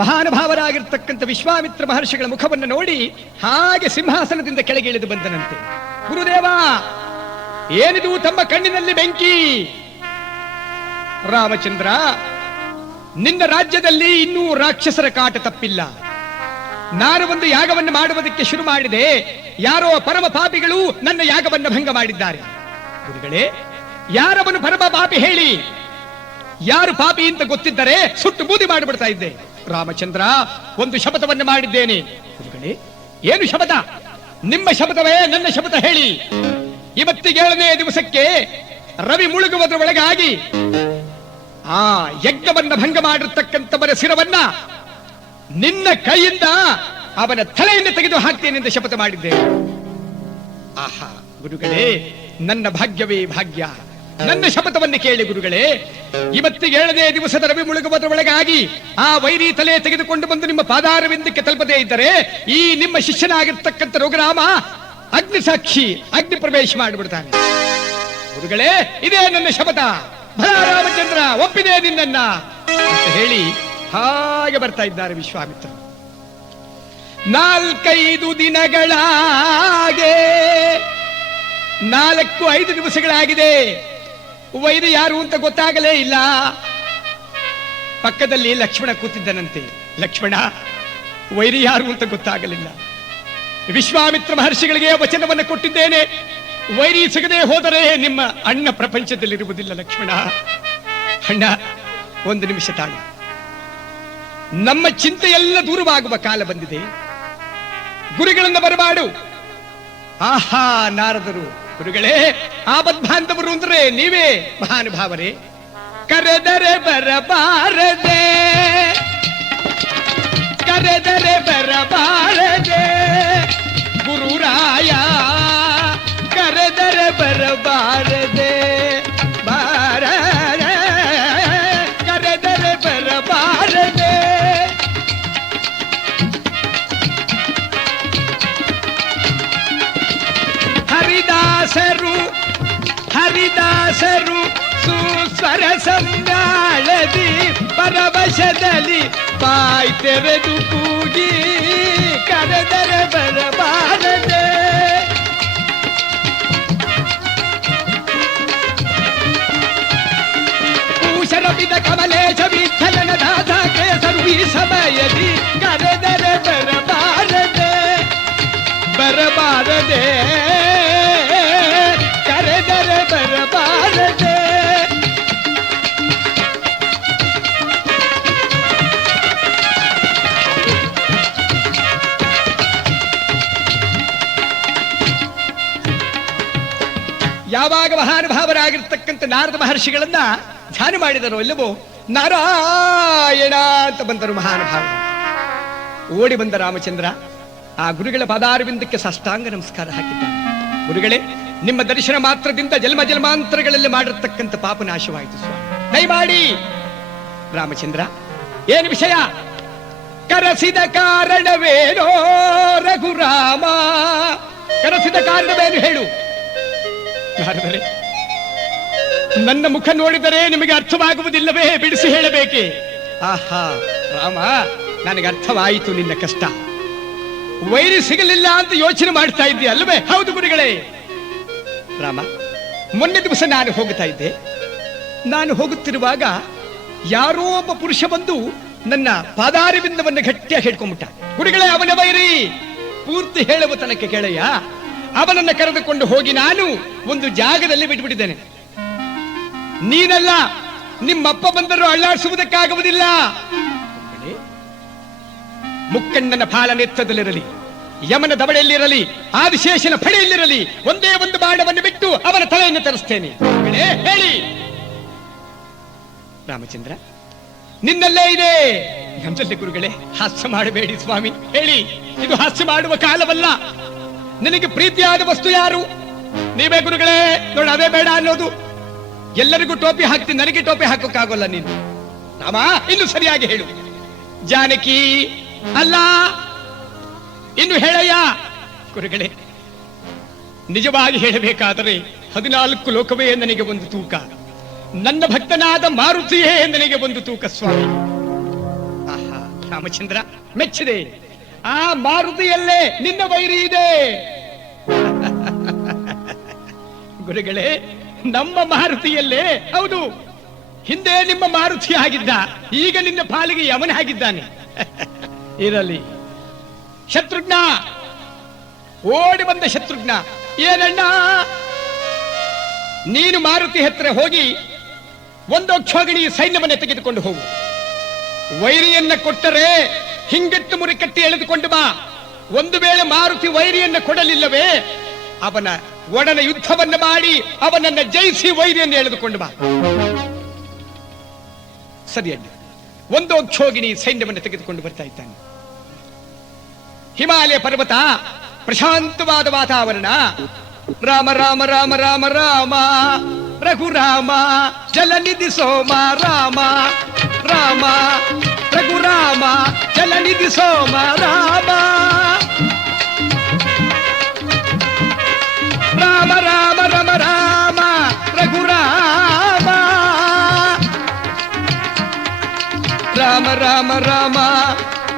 ಮಹಾನುಭಾವರಾಗಿರ್ತಕ್ಕಂಥ ವಿಶ್ವಾಮಿತ್ರ ಮಹರ್ಷಿಗಳ ಮುಖವನ್ನು ನೋಡಿ ಹಾಗೆ ಸಿಂಹಾಸನದಿಂದ ಕೆಳಗೆ ಇಳಿದು ಬಂದನಂತೆ. ಗುರುದೇವ, ಏನಿದು ತಮ್ಮ ಕಣ್ಣಿನಲ್ಲಿ ಬೆಂಕಿ? ರಾಮಚಂದ್ರ, ನಿನ್ನ ರಾಜ್ಯದಲ್ಲಿ ಇನ್ನೂ ರಾಕ್ಷಸರ ಕಾಟ ತಪ್ಪಿಲ್ಲ. ನಾನು ಒಂದು ಯಾಗವನ್ನು ಮಾಡುವುದಕ್ಕೆ ಶುರು ಮಾಡಿದೆ. ಯಾರೋ ಪರಮ ಪಾಪಿಗಳು ನನ್ನ ಯಾಗವನ್ನು ಭಂಗ ಮಾಡಿದ್ದಾರೆ. ಗುರುಗಳೇ, ಯಾರವನು ಪರಮ ಪಾಪಿ ಹೇಳಿ? ಯಾರು ಪಾಪಿ ಅಂತ ಗೊತ್ತಿದ್ದರೆ ಸುಟ್ಟು ಬೂದಿ ಮಾಡಿಬಿಡ್ತಾ ಇದ್ದೆ. ರಾಮಚಂದ್ರ, ಒಂದು ಶಪಥವನ್ನು ಮಾಡಿದ್ದೇನೆ. ಗುರುಗಳೇ, ಏನು ಶಪಥ? ನಿಮ್ಮ ಶಪಥವೇ ನನ್ನ ಶಪಥ ಹೇಳಿ. ಇವತ್ತಿಗೆ 7ನೇ ದಿವಸಕ್ಕೆ ರವಿ ಮುಳುಗುವುದರ ಒಳಗಾಗಿ ಆ ಯಜ್ಞವನ್ನ ಭಂಗ ಮಾಡಿರ್ತಕ್ಕಂಥವರ ಶಿರವನ್ನ ನಿನ್ನ ಕೈಯಿಂದ ಅವನ ತಲೆಯನ್ನು ತೆಗೆದು ಹಾಕ್ತೇನೆ ಎಂದು ಶಪಥ ಮಾಡಿದ್ದೇನೆ. ಆಹಾ ಗುರುಗಳೇ, ನನ್ನ ಭಾಗ್ಯವೇ ಭಾಗ್ಯ. ನನ್ನ ಶಪಥವನ್ನು ಕೇಳಿ ಗುರುಗಳೇ. ಇವತ್ತಿಗೆ 7ನೇ ದಿವಸದ ರವಿ ಮುಳುಗುವುದರ ಒಳಗಾಗಿ ಆ ವೈರಿ ತಲೆ ತೆಗೆದುಕೊಂಡು ಬಂದು ನಿಮ್ಮ ಪಾದಾರವಿಂದಕ್ಕೆ ತಲುಪದೇ ಇದ್ದರೆ ಈ ನಿಮ್ಮ ಶಿಷ್ಯನಾಗಿರ್ತಕ್ಕಂಥ ರಘುರಾಮ ಅಗ್ನಿ ಸಾಕ್ಷಿ, ಅಗ್ನಿ ಪ್ರವೇಶ ಮಾಡಿಬಿಡ್ತಾನೆ. ಗುರುಗಳೇ, ಇದೇ ನನ್ನ ಶಪಥ, ಭಲ ರಾಮಚಂದ್ರ ಒಪ್ಪಿದೆ ನಿನ್ನನ್ನ ಅಂತ ಹೇಳಿ ಹಾಗೆ ಬರ್ತಾ ಇದ್ದಾರೆ ವಿಶ್ವಾಮಿತ್ರ. 4-5 ದಿನಗಳಾಗೆ 4-5 ದಿವಸಗಳಾಗಿದೆ. ವೈರಿ ಯಾರು ಅಂತ ಗೊತ್ತಾಗಲೇ ಇಲ್ಲ. ಪಕ್ಕದಲ್ಲಿ ಲಕ್ಷ್ಮಣ ಕೂತಿದ್ದನಂತೆ. ಲಕ್ಷ್ಮಣ, ವೈರಿ ಯಾರು ಅಂತ ಗೊತ್ತಾಗಲಿಲ್ಲ. ವಿಶ್ವಾಮಿತ್ರ ಮಹರ್ಷಿಗಳಿಗೆ ವಚನವನ್ನು ಕೊಟ್ಟಿದ್ದೇನೆ, ವೈರಿ ಸಿಗದೆ ಹೋದರೆ ನಿಮ್ಮ ಅಣ್ಣ ಪ್ರಪಂಚದಲ್ಲಿರುವುದಿಲ್ಲ. ಲಕ್ಷ್ಮಣ, ಅಣ್ಣ ಒಂದು ನಿಮಿಷ ತಾಳು. ನಮ್ಮ ಚಿಂತೆಯೆಲ್ಲ ದೂರವಾಗುವ ಕಾಲ ಬಂದಿದೆ. ಗುರುಗಳನ್ನು ಬರಮಾಡು. ಆಹಾ, ನಾರದರು, ಗುರುಗಳೇ, ಆಪದ್ಬಾಂಧವರು ಅಂದ್ರೆ ನೀವೇ ಮಹಾನುಭಾವರೇ. ಕರೆದರೆ ಬರಬಾರದೆ, ಕರೆದರೆ ಬರಬಾರದೆ ಗುರುರಾಯ, ಕರೆದರೆ ಬರಬಾರದೆ ಬಾರದೆ, ಕರೆದರೆ ಬರಬಾರದೆ. ಹರಿದಾಸರು ಹರಿದಾಸರು ಸುಸ್ವರ ಸಂಗಾಳದಿ ಪರವಶದಲ್ಲಿ ಬಾಯ್ ತೆರೆದು ಕೂಗಿ ಕರೆದರೆ ಬರಬಾರದೆ. ಭೂಷರವಿದ ಕಮಲೇಶ ವಿಠಲನ ದಾಸ ಕೇಸರು ಈ ಸಮಯದಿ ಕರೆದರೆ ಬರಬಾರದೆ, ಬರಬಾರದೆ, ಕರೆದರೆ ಬರಬಾರದೆ. ಯಾವಾಗ ಮಹಾನುಭಾವರಾಗಿರ್ತಕ್ಕಂಥ ನಾರದ ಮಹರ್ಷಿಗಳನ್ನ ಧ್ಯಾನ ಮಾಡಿದರೋ ಇಲ್ಲವೋ, ನಾರಾಯಣ ಅಂತ ಬಂದರು ಮಹಾನುಭಾವರು. ಓಡಿ ಬಂದ ರಾಮಚಂದ್ರ ಆ ಗುರುಗಳ ಪಾದಾರವಿಂದಕ್ಕೆ ಸಾಷ್ಟಾಂಗ ನಮಸ್ಕಾರ ಹಾಕಿದ್ದಾರೆ. ಗುರುಗಳೇ, ನಿಮ್ಮ ದರ್ಶನ ಮಾತ್ರದಿಂದ ಜನ್ಮ ಜನ್ಮಾಂತರಗಳಲ್ಲಿ ಮಾಡಿರ್ತಕ್ಕಂಥ ಪಾಪ ನಾಶವಾಯಿತು ಸ್ವಾಮಿ, ದಯಮಾಡಿ. ರಾಮಚಂದ್ರ, ಏನು ವಿಷಯ? ಕರೆಸಿದ ಕಾರಣವೇನೋ ರಘುರಾಮ, ಕರೆಸಿದ ಕಾರಣವೇನು ಹೇಳು. ನಾರದರೆ, ನನ್ನ ಮುಖ ನೋಡಿದರೆ ನಿಮಗೆ ಅರ್ಥವಾಗುವುದಿಲ್ಲವೇ? ಬಿಡಿಸಿ ಹೇಳಬೇಕೆ? ಆಹಾ ರಾಮ, ನನಗೆ ಅರ್ಥವಾಯಿತು ನಿನ್ನ ಕಷ್ಟ. ವೈರಿ ಸಿಗಲಿಲ್ಲ ಅಂತ ಯೋಚನೆ ಮಾಡ್ತಾ ಇದ್ದೆ ಅಲ್ವೇ? ಹೌದು ಗುರುಗಳೇ. ರಾಮ, ಮೊನ್ನೆ ದಿವಸ ನಾನು ಹೋಗ್ತಾ ಇದ್ದೆ. ನಾನು ಹೋಗುತ್ತಿರುವಾಗ ಯಾರೋ ಒಬ್ಬ ಪುರುಷ ಬಂದು ನನ್ನ ಪಾದಾರವಿಂದವನ್ನು ಗಟ್ಟಿಯಾಗಿ ಹಿಡ್ಕೊಂಡ್ಬಿಟ್ಟ. ಗುರುಗಳೇ, ಅವನ ವೈರಿ. ಪೂರ್ತಿ ಹೇಳುವ ತನಕ ಕೇಳಯ್ಯ. ಅವನನ್ನ ಕರೆದುಕೊಂಡು ಹೋಗಿ ನಾನು ಒಂದು ಜಾಗದಲ್ಲಿ ಬಿಟ್ಟುಬಿಟ್ಟಿದ್ದೇನೆ. ನೀನಲ್ಲ, ನಿಮ್ಮಪ್ಪ ಬಂದರೂ ಅಳ್ಳಾಡಿಸುವುದಕ್ಕಾಗುವುದಿಲ್ಲ. ಮುಕ್ಕಣ್ಣನ ಪಾಲನೆತ್ತದಲ್ಲಿರಲಿ, ಯಮನ ದವಡೆಯಲ್ಲಿರಲಿ, ಆದಿಶೇಷನ ಫಡೆಯಲ್ಲಿರಲಿ, ಒಂದೇ ಒಂದು ಬಾಣವನ್ನು ಬಿಟ್ಟು ಅವನ ತಲೆಯನ್ನು ತರಿಸ್ತೇನೆ. ಹೇಳಿ ರಾಮಚಂದ್ರ, ನಿನ್ನಲ್ಲೇ ಇದೆ. ನಮ್ಮಲ್ಲಿ ಗುರುಗಳೇ, ಹಾಸ್ಯ ಮಾಡಬೇಡಿ ಸ್ವಾಮಿ, ಹೇಳಿ. ಇದು ಹಾಸ್ಯ ಮಾಡುವ ಕಾಲವಲ್ಲ. ನಿನಗೆ ಪ್ರೀತಿಯಾದ ವಸ್ತು ಯಾರು? ನೀವೇ ಗುರುಗಳೇ. ನೋಡ, ಅದೇ ಬೇಡ ಅನ್ನೋದು. ಎಲ್ಲರಿಗೂ ಟೋಪಿ ಹಾಕ್ತೀನಿ, ನನಗೆ ಟೋಪಿ ಹಾಕೋಕ್ಕಾಗೋಲ್ಲ ನೀನು. ರಾಮ, ಇನ್ನು ಸರಿಯಾಗಿ ಹೇಳು. ಜಾನಕಿ ಅಲ್ಲ, ಇನ್ನು ಹೇಳಯ್ಯ. ಗುರುಗಳೇ, ನಿಜವಾಗಿ ಹೇಳಬೇಕಾದರೆ 14 ಲೋಕವೇ ನನಗೆ ಒಂದು ತೂಕ, ನನ್ನ ಭಕ್ತನಾದ ಮಾರುತಿಯೇ ನನಗೆ ಒಂದು ತೂಕ ಸ್ವಾಮಿ. ಆಹಾ ರಾಮಚಂದ್ರ, ಮೆಚ್ಚಿದೆ. ಆ ಮಾರುತಿಯಲ್ಲೇ ನಿನ್ನ ವೈರಿ ಇದೆ. ಗುರುಗಳೇ, ನಮ್ಮ ಮಾರುತಿಯಲ್ಲೇ. ಹೌದು, ಹಿಂದೆ ನಿಮ್ಮ ಮಾರುತಿ ಆಗಿದ್ದ, ಈಗ ನಿನ್ನ ಪಾಲಿಗೆ ಯಮನ ಆಗಿದ್ದಾನೆ. ಇರಲಿ. ಶತ್ರುಘ್ನ, ಓಡಿ ಬಂದ ಶತ್ರುಘ್ನ. ಏನಣ್ಣ, ನೀನು ಮಾರುತಿ ಹತ್ರ ಹೋಗಿ ಒಂದು ಅಕ್ಷೋಗಿಣಿ ಸೈನ್ಯವನ್ನೇ ತೆಗೆದುಕೊಂಡು ಹೋಗು. ವೈರಿಯನ್ನ ಕೊಟ್ಟರೆ ಹಿಂಗಟ್ಟು ಮುರಿಕಟ್ಟಿ ಎಳೆದುಕೊಂಡು ಬಾ. ಒಂದು ವೇಳೆ ಮಾರುತಿ ವೈರಿಯನ್ನ ಕೊಡಲಿಲ್ಲವೇ, ಅವನ ಒಡನ ಯುದ್ಧವನ್ನು ಮಾಡಿ ಅವನನ್ನ ಜಯಿಸಿ ವೈರಿಯನ್ನು ಎಳೆದುಕೊಂಡು ಬಾ. ಸರಿಯಲ್ಲ. ಒಂದು ಅಕ್ಷೋಗಿಣಿ ಸೈನ್ಯವನ್ನು ತೆಗೆದುಕೊಂಡು ಬರ್ತಾ ಇದ್ದಾನೆ. ಹಿಮಾಲಯ ಪರ್ವತ, ಪ್ರಶಾಂತವಾದ ವಾತಾವರಣ. ರಾಮ ರಾಮ ರಾಮ ರಾಮ ರಾಮ ರಘುರಾಮ ಜಲನಿಧಿ ಸೋಮ ರಾಮ ರಾಮ ರಘುರಾಮ ಜಲನಿಧಿ ಸೋಮ ರಾಮ. ರಾಮ ರಾಮ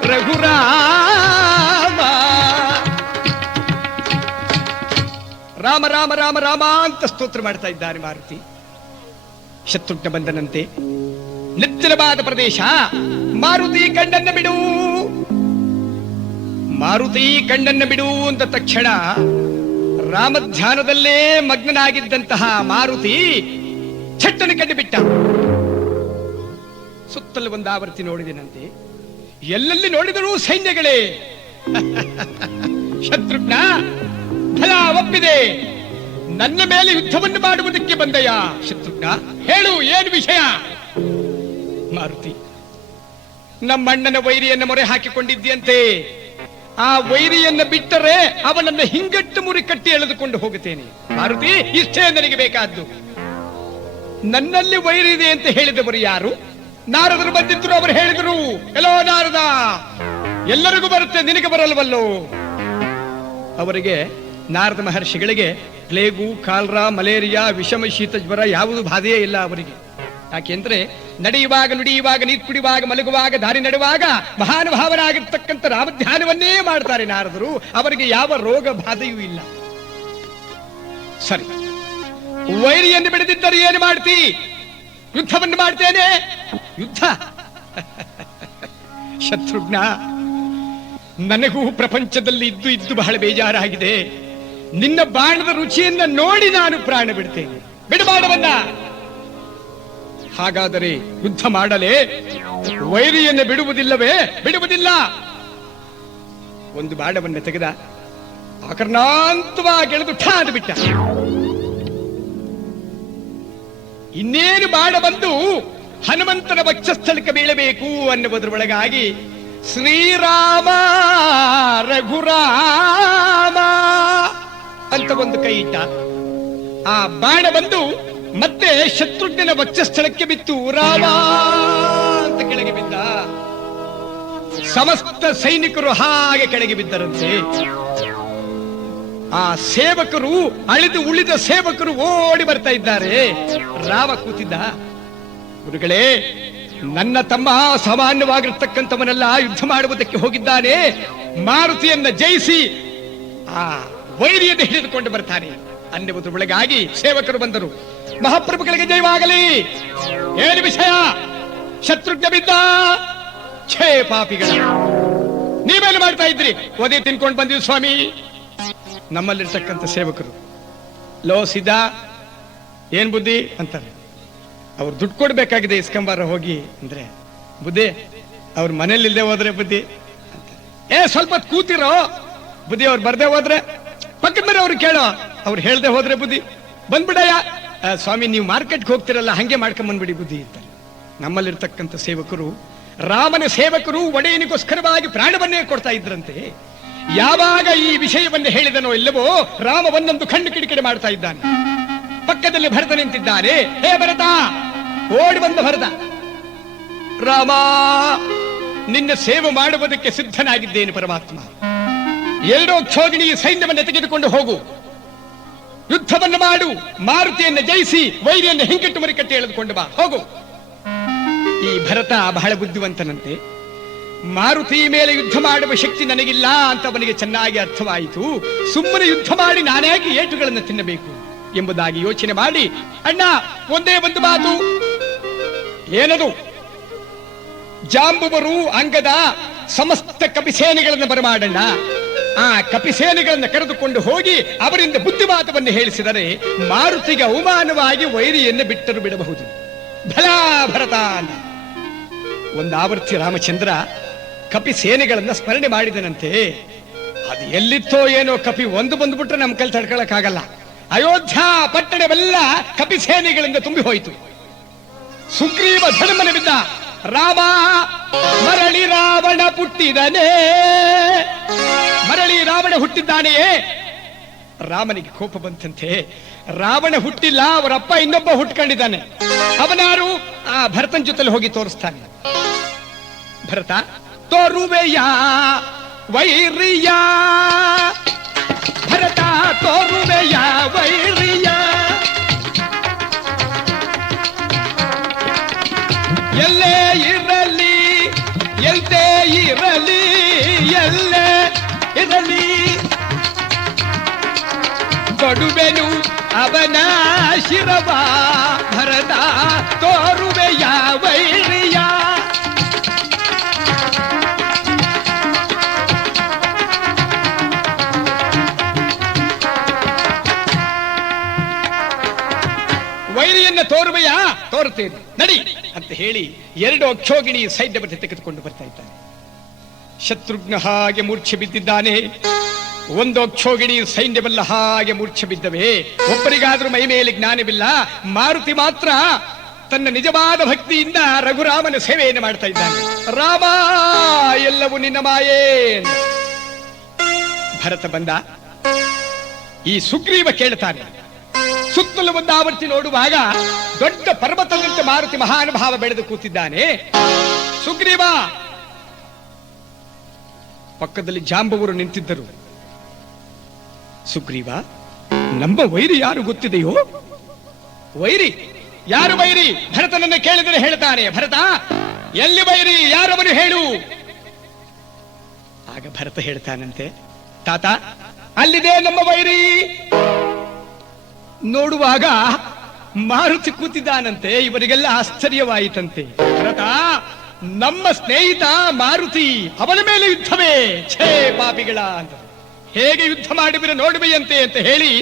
ರಘುರಾಮ. ರಾಮ ರಾಮ ರಾಮ ರಾಮ ಅಂತ ಸ್ತೋತ್ರ ಮಾಡ್ತಾ ಇದ್ದಾನೆ ಮಾರುತಿ. ಶತ್ರುಘ್ನ ಬಂದನಂತೆ. ನಿರ್ಜನವಾದ ಪ್ರದೇಶ. ಮಾರುತಿ ಕಣ್ಣನ್ನು ಬಿಡು, ಮಾರುತಿ ಕಣ್ಣನ್ನು ಬಿಡು ಅಂತ ತಕ್ಷಣ ರಾಮಧ್ಯಾನದಲ್ಲೇ ಮಗ್ನನಾಗಿದ್ದಂತಹ ಮಾರುತಿ ಛಟ್ಟನೆ ಕಣ್ಣು ಬಿಟ್ಟ. ಸುತ್ತಲೂ ಒಂದು ಆವರ್ತಿ ನೋಡಿದನಂತೆ. ಎಲ್ಲೆಲ್ಲಿ ನೋಡಿದರೂ ಸೈನ್ಯಗಳೇ. ಶತ್ರುಘ್ನ ಫಲ ಒಪ್ಪಿದೆ, ನನ್ನ ಮೇಲೆ ಯುದ್ಧವನ್ನು ಮಾಡುವುದಕ್ಕೆ ಬಂದೆಯ? ಶತ್ರುಘ್ನ ಹೇಳು, ಏನು ವಿಷಯ? ಮಾರುತಿ, ನಮ್ಮಣ್ಣನ ವೈರಿಯನ್ನು ಮೊರೆ ಹಾಕಿಕೊಂಡಿದ್ಯಂತೆ. ಆ ವೈರಿಯನ್ನು ಬಿಟ್ಟರೆ ಅವನನ್ನು ಹಿಂಗಟ್ಟು ಮುರಿ ಕಟ್ಟಿ ಎಳೆದುಕೊಂಡು ಹೋಗುತ್ತೇನೆ. ಮಾರುತಿ, ಇಷ್ಟೇ ನನಗೆ ಬೇಕಾದ್ದು. ನನ್ನಲ್ಲಿ ವೈರಿ ಇದೆ ಅಂತ ಹೇಳಿದವರು ಯಾರು? ನಾರದರು ಬಂದಿದ್ರು. ಅವರು ಹೇಳಿದರು, ಎಲ್ಲೋ ನಾರದ, ಎಲ್ಲರಿಗೂ ಬರುತ್ತೆ, ನಿನಗೆ ಬರಲ್ವಲ್ಲೋ? ಅವರಿಗೆ, ನಾರದ ಮಹರ್ಷಿಗಳಿಗೆ ಪ್ಲೇಗು, ಕಾಲ್ರಾ, ಮಲೇರಿಯಾ, ವಿಷಮ ಶೀತ ಜ್ವರ ಯಾವುದು ಬಾಧೆಯೇ ಇಲ್ಲ ಅವರಿಗೆ. ಯಾಕೆಂದ್ರೆ ನಡೆಯುವಾಗ, ನುಡಿಯುವಾಗ, ನೀರು ಕುಡಿಯುವಾಗ, ಮಲಗುವಾಗ, ದಾರಿ ನಡೆಯುವಾಗ ಮಹಾನುಭಾವರಾಗಿರ್ತಕ್ಕಂಥ ರಾಮಧ್ಯಾನವನ್ನೇ ಮಾಡ್ತಾರೆ ನಾರದರು. ಅವರಿಗೆ ಯಾವ ರೋಗ ಬಾಧೆಯೂ ಇಲ್ಲ. ಸರಿ, ವೈರಿಯನ್ನು ಬಿಡದಿದ್ದರೆ ಏನು ಮಾಡ್ತಿ? ಯುದ್ಧವನ್ನು ಮಾಡ್ತೇನೆ. ಯುದ್ಧ? ಶತ್ರುಘ್ನ, ನನಗೂ ಪ್ರಪಂಚದಲ್ಲಿ ಇದ್ದು ಇದ್ದು ಬಹಳ ಬೇಜಾರಾಗಿದೆ. ನಿನ್ನ ಬಾಣದ ರುಚಿಯನ್ನ ನೋಡಿ ನಾನು ಪ್ರಾಣ ಬಿಡ್ತೇನೆ. ಬಿಡಬಾಡವನ್ನ. ಹಾಗಾದರೆ ಯುದ್ಧ ಮಾಡಲೇ? ವೈರಿಯನ್ನು ಬಿಡುವುದಿಲ್ಲವೇ? ಬಿಡುವುದಿಲ್ಲ. ಒಂದು ಬಾಣವನ್ನು ತೆಗೆದ, ಆಕರ್ಣಾಂತವಾಗಿ ಎಳೆದು ಠಾದ ಬಿಟ್ಟ. ಇನ್ನೇನು ಬಾಣ ಬಂದು ಹನುಮಂತನ ವಕ್ಷಸ್ಥಳಕ್ಕೆ ಬೀಳಬೇಕು ಅನ್ನುವುದರೊಳಗಾಗಿ ಶ್ರೀರಾಮ ರಘುರಾಮ ಅಂತ ಒಂದು ಕೈ ಇಟ್ಟ. ಆ ಬಾಣ ಬಂದು ಮತ್ತೆ ಶತ್ರುಘ್ನನ ವಕ್ಷಸ್ಥಳಕ್ಕೆ ಬಿತ್ತು. ರಾಮ ಅಂತ ಕೆಳಗೆ ಬಿದ್ದ. ಸಮಸ್ತ ಸೈನಿಕರು ಹಾಗೆ ಕೆಳಗೆ ಬಿದ್ದರಂತೆ. ಆ ಸೇವಕರು, ಅಳಿದು ಉಳಿದ ಸೇವಕರು ಓಡಿ ಬರ್ತಾ ಇದ್ದಾರೆ. ರಾಮ ಕೂತಿದ್ದ. ಗುರುಗಳೇ, ನನ್ನ ತಮ್ಮ ಸಾಮಾನ್ಯವಾಗಿರ್ತಕ್ಕಂಥವನೆಲ್ಲ ಯುದ್ಧ ಮಾಡುವುದಕ್ಕೆ ಹೋಗಿದ್ದಾನೆ. ಮಾರುತಿಯನ್ನ ಜಯಿಸಿ ಆ ವೈರಿಯನ್ನು ಹಿಡಿದುಕೊಂಡು ಬರ್ತಾನೆ ಅನ್ನುವುದರೊಳಗಾಗಿ ಸೇವಕರು ಬಂದರು. ಮಹಾಪ್ರಭುಗಳಿಗೆ ಜಯವಾಗಲಿ. ಏನು ವಿಷಯ? ಶತ್ರುಘ್ನ ಬಿದ್ದ. ಛೇ ಪಾಪಿಗಳ, ನೀವೇನು ಮಾಡ್ತಾ ಇದ್ರಿ? ಒದೆ ತಿನ್ಕೊಂಡು ಬಂದಿವಿ ಸ್ವಾಮಿ. ನಮ್ಮಲ್ಲಿರ್ತಕ್ಕಂಥ ಸೇವಕರು, ಲೋ ಸಿದ್ಧ, ಏನ್ ಬುದ್ಧಿ ಅಂತಾರೆ. ಅವ್ರು ದುಡ್ಡು ಕೊಡ್ಬೇಕಾಗಿದೆ, ಇಸ್ಕೊಂಬಾರ ಹೋಗಿ ಅಂದ್ರೆ, ಬುದ್ಧಿ ಅವ್ರ ಮನೇಲಿಲ್ಲದೆ ಹೋದ್ರೆ ಬುದ್ಧಿ ಅಂತಾರೆ. ಸ್ವಲ್ಪ ಕೂತಿರೋ ಬುದ್ಧಿ. ಅವ್ರು ಬರ್ದೆ ಹೋದ್ರೆ ಪಕ್ಕದ ಮೇಲೆ ಅವ್ರು ಕೇಳೋ. ಅವ್ರು ಹೇಳ್ದೆ ಹೋದ್ರೆ ಬುದ್ಧಿ. ಬಂದ್ಬಿಡಯ್ಯ ಸ್ವಾಮಿ, ನೀವು ಮಾರ್ಕೆಟ್ಗೆ ಹೋಗ್ತಿರಲ್ಲ, ಹಂಗೆ ಮಾಡ್ಕೊಂಡ್ ಬಂದ್ಬಿಡಿ ಬುದ್ಧಿ ಅಂತಾರೆ. ನಮ್ಮಲ್ಲಿರ್ತಕ್ಕಂಥ ಸೇವಕರು, ರಾಮನ ಸೇವಕರು ಒಡೆಯನಿಗೋಸ್ಕರವಾಗಿ ಪ್ರಾಣವನ್ನೇ ಕೊಡ್ತಾ ಇದ್ರಂತೆ. ಯಾವಾಗ ಈ ವಿಷಯವನ್ನು ಹೇಳಿದನೋ ಇಲ್ಲವೋ, ರಾಮ ಒಂದೊಂದು ಕಣ್ಣು ಕಿಡಿಕಿಡಿ ಮಾಡ್ತಾ ಇದ್ದಾನೆ. ಪಕ್ಕದಲ್ಲಿ ಭರತ ನಿಂತಿದ್ದಾನೆ. ಹೇ ಭರತ! ಓಡಿ ಬಂದ ಭರತ, ರಾಮ, ನಿನ್ನ ಸೇವೆ ಮಾಡುವುದಕ್ಕೆ ಸಿದ್ಧನಾಗಿದ್ದೇನೆ ಪರಮಾತ್ಮ. ಎರಡೋ ಕ್ಷೋಗಿಣಿ ಸೈನ್ಯವನ್ನು ತೆಗೆದುಕೊಂಡು ಹೋಗು, ಯುದ್ಧವನ್ನು ಮಾಡು, ಮಾರುತಿಯನ್ನು ಜಯಿಸಿ ವೈರಿಯನ್ನು ಹಿಂಕಟ್ಟು ಮರಿಕಟ್ಟಿ ಎಳೆದುಕೊಂಡು ಬಾ, ಹೋಗು. ಈ ಭರತ ಬಹಳ ಬುದ್ಧಿವಂತನಂತೆ. ಮಾರುತಿ ಮೇಲೆ ಯುದ್ಧ ಮಾಡುವ ಶಕ್ತಿ ನನಗಿಲ್ಲ ಅಂತ ಅವನಿಗೆ ಚೆನ್ನಾಗಿ ಅರ್ಥವಾಯಿತು. ಸುಮ್ಮನೆ ಯುದ್ಧ ಮಾಡಿ ನಾನೇಕೆ ಏಟುಗಳನ್ನು ತಿನ್ನಬೇಕು ಎಂಬುದಾಗಿ ಯೋಚನೆ ಮಾಡಿ, ಅಣ್ಣ ಒಂದೇ ಒಂದು ಮಾತು. ಏನದು? ಜಾಂಬುವರು ಅಂಗದ ಸಮಸ್ತ ಕಪಿಸೇನೆಗಳನ್ನು ಬರಮಾಡಣ್ಣ. ಆ ಕಪಿಸೇನೆಗಳನ್ನು ಕರೆದುಕೊಂಡು ಹೋಗಿ ಅವರಿಂದ ಬುದ್ಧಿವಾದವನ್ನು ಹೇಳಿಸಿದರೆ ಮಾರುತಿಗೆ ಅವಮಾನವಾಗಿ ವೈರಿಯನ್ನು ಬಿಟ್ಟರು ಬಿಡಬಹುದು. ಭಲಾ ಭರತ. ಒಂದು ಆವರ್ತಿ ರಾಮಚಂದ್ರ ಕಪಿಸೇನೆಗಳನ್ನ ಸ್ಮರಣೆ ಮಾಡಿದನಂತೆ. ಅದು ಎಲ್ಲಿತ್ತೋ ಏನೋ, ಕಪಿ ಒಂದು ಬಂದ್ಬಿಟ್ರೆ ನಮ್ಮ ಕೈಲಿ ತಡ್ಕೊಳ್ಳಕ್ಕಾಗಲ್ಲ. ಅಯೋಧ್ಯ ಪಟ್ಟಣವೆಲ್ಲ ಕಪಿಸೇನೆಗಳಿಂದ ತುಂಬಿ ಹೋಯಿತು. ಸುಗ್ರೀವ ಧರ್ಮನ ಬಿದ್ದ. ರಾಮ ಮರಳಿ ರಾವಣ ಹುಟ್ಟಿದನೇ, ಮರಳಿ ರಾವಣ ಹುಟ್ಟಿದ್ದಾನೆಯೇ. ರಾಮನಿಗೆ ಕೋಪ ಬಂತಂತೆ. ರಾವಣ ಹುಟ್ಟಿಲ್ಲ, ಅವರಪ್ಪ ಇನ್ನೊಬ್ಬ ಹುಟ್ಕೊಂಡಿದ್ದಾನೆ. ಅವನಾರು? ಆ ಭರತನ ಜೊತೆಲಿ ಹೋಗಿ ತೋರಿಸ್ತಾನೆ. ಭರತ, ತೋರುವೆಯ ವೈರಿಯ, ಭರತ ತೋರುವೆಯ ವೈರಿಯ, ಎಲ್ಲೇ ಇರಲಿ ಕೊಡುವೆನು ಅವನ ಶಿರವ ಭರತ ತೋರುವೆಯ ವೈರಿಯ. ವೈರಿಯನ್ನ ತೋರುವೆಯ ತೋರುತ್ತೇನೆ ನಡಿ ಅಂತ ಹೇಳಿ 2 ಅಕ್ಷೋಗಿಣಿ ಸೈನ್ಯವನ್ನು ತೆಗೆದುಕೊಂಡು ಬರ್ತಾ ಇದ್ದಾನೆ. ಶತ್ರುಘ್ನ ಹಾಗೆ ಮೂರ್ಛೆ ಬಿದ್ದಿದ್ದಾನೆ. 1 ಅಕ್ಷೋಗಿಣಿ ಸೈನ್ಯವಲ್ಲ ಹಾಗೆ ಮೂರ್ಛೆ ಬಿದ್ದವೆ. ಒಬ್ಬರಿಗಾದ್ರೂ ಮೈ ಮೇಲೆ ಜ್ಞಾನವಿಲ್ಲ. ಮಾರುತಿ ಮಾತ್ರ ತನ್ನ ನಿಜವಾದ ಭಕ್ತಿಯಿಂದ ರಘುರಾಮನ ಸೇವೆಯನ್ನು ಮಾಡ್ತಾ ಇದ್ದಾನೆ. ರಾಮ ಎಲ್ಲವೂ ನಿನ್ನ ಮಾಯೇ. ಭರತ ಬಂದ. ಈ ಸುಗ್ರೀವ ಕೇಳ್ತಾನೆ. ಸುತ್ತಲೂ ಒಂದು ಆವರ್ತಿ ನೋಡುವಾಗ ದೊಡ್ಡ ಪರ್ವತದಂತೆ ಮಾರುತಿ ಮಹಾನುಭಾವ ಬೆಳೆದು ಕೂತಿದ್ದಾನೆ. ಸುಗ್ರೀವ ಪಕ್ಕದಲ್ಲಿ ಜಾಂಬವರು ನಿಂತಿದ್ದರು. ಸುಗ್ರೀವ, ನಮ್ಮ ವೈರಿ ಯಾರು ಗೊತ್ತಿದೆಯೋ? ವೈರಿ ಯಾರು? ವೈರಿ ಭರತನನ್ನು ಕೇಳಿದರೆ ಹೇಳ್ತಾನೆ. ಭರತ, ಎಲ್ಲಿ ವೈರಿ? ಯಾರವನು ಹೇಳು. ಆಗ ಭರತ ಹೇಳ್ತಾನಂತೆ, ತಾತ ಅಲ್ಲಿದೆ ನಮ್ಮ ವೈರಿ. ನೋಡುವಾಗ ಮಾರುತಿ ಕೂತಿದ್ದಾನಂತೆ. ಇವರಿಗೆಲ್ಲ ಆಶ್ಚರ್ಯವಾಯಿತಂತೆ. ಭರತ, ನಮ್ಮ ಸ್ನೇಹಿತ ಮಾರುತಿ, ಅವನ ಮೇಲೆ ಯುದ್ಧವೇ? ಛೇ ಪಾಪಿಗಳ ಅಂತ. ಹೇಗೆ ಯುದ್ಧ ಮಾಡುವಿರ ನೋಡುವೆಯಂತೆ ಅಂತ ಹೇಳಿ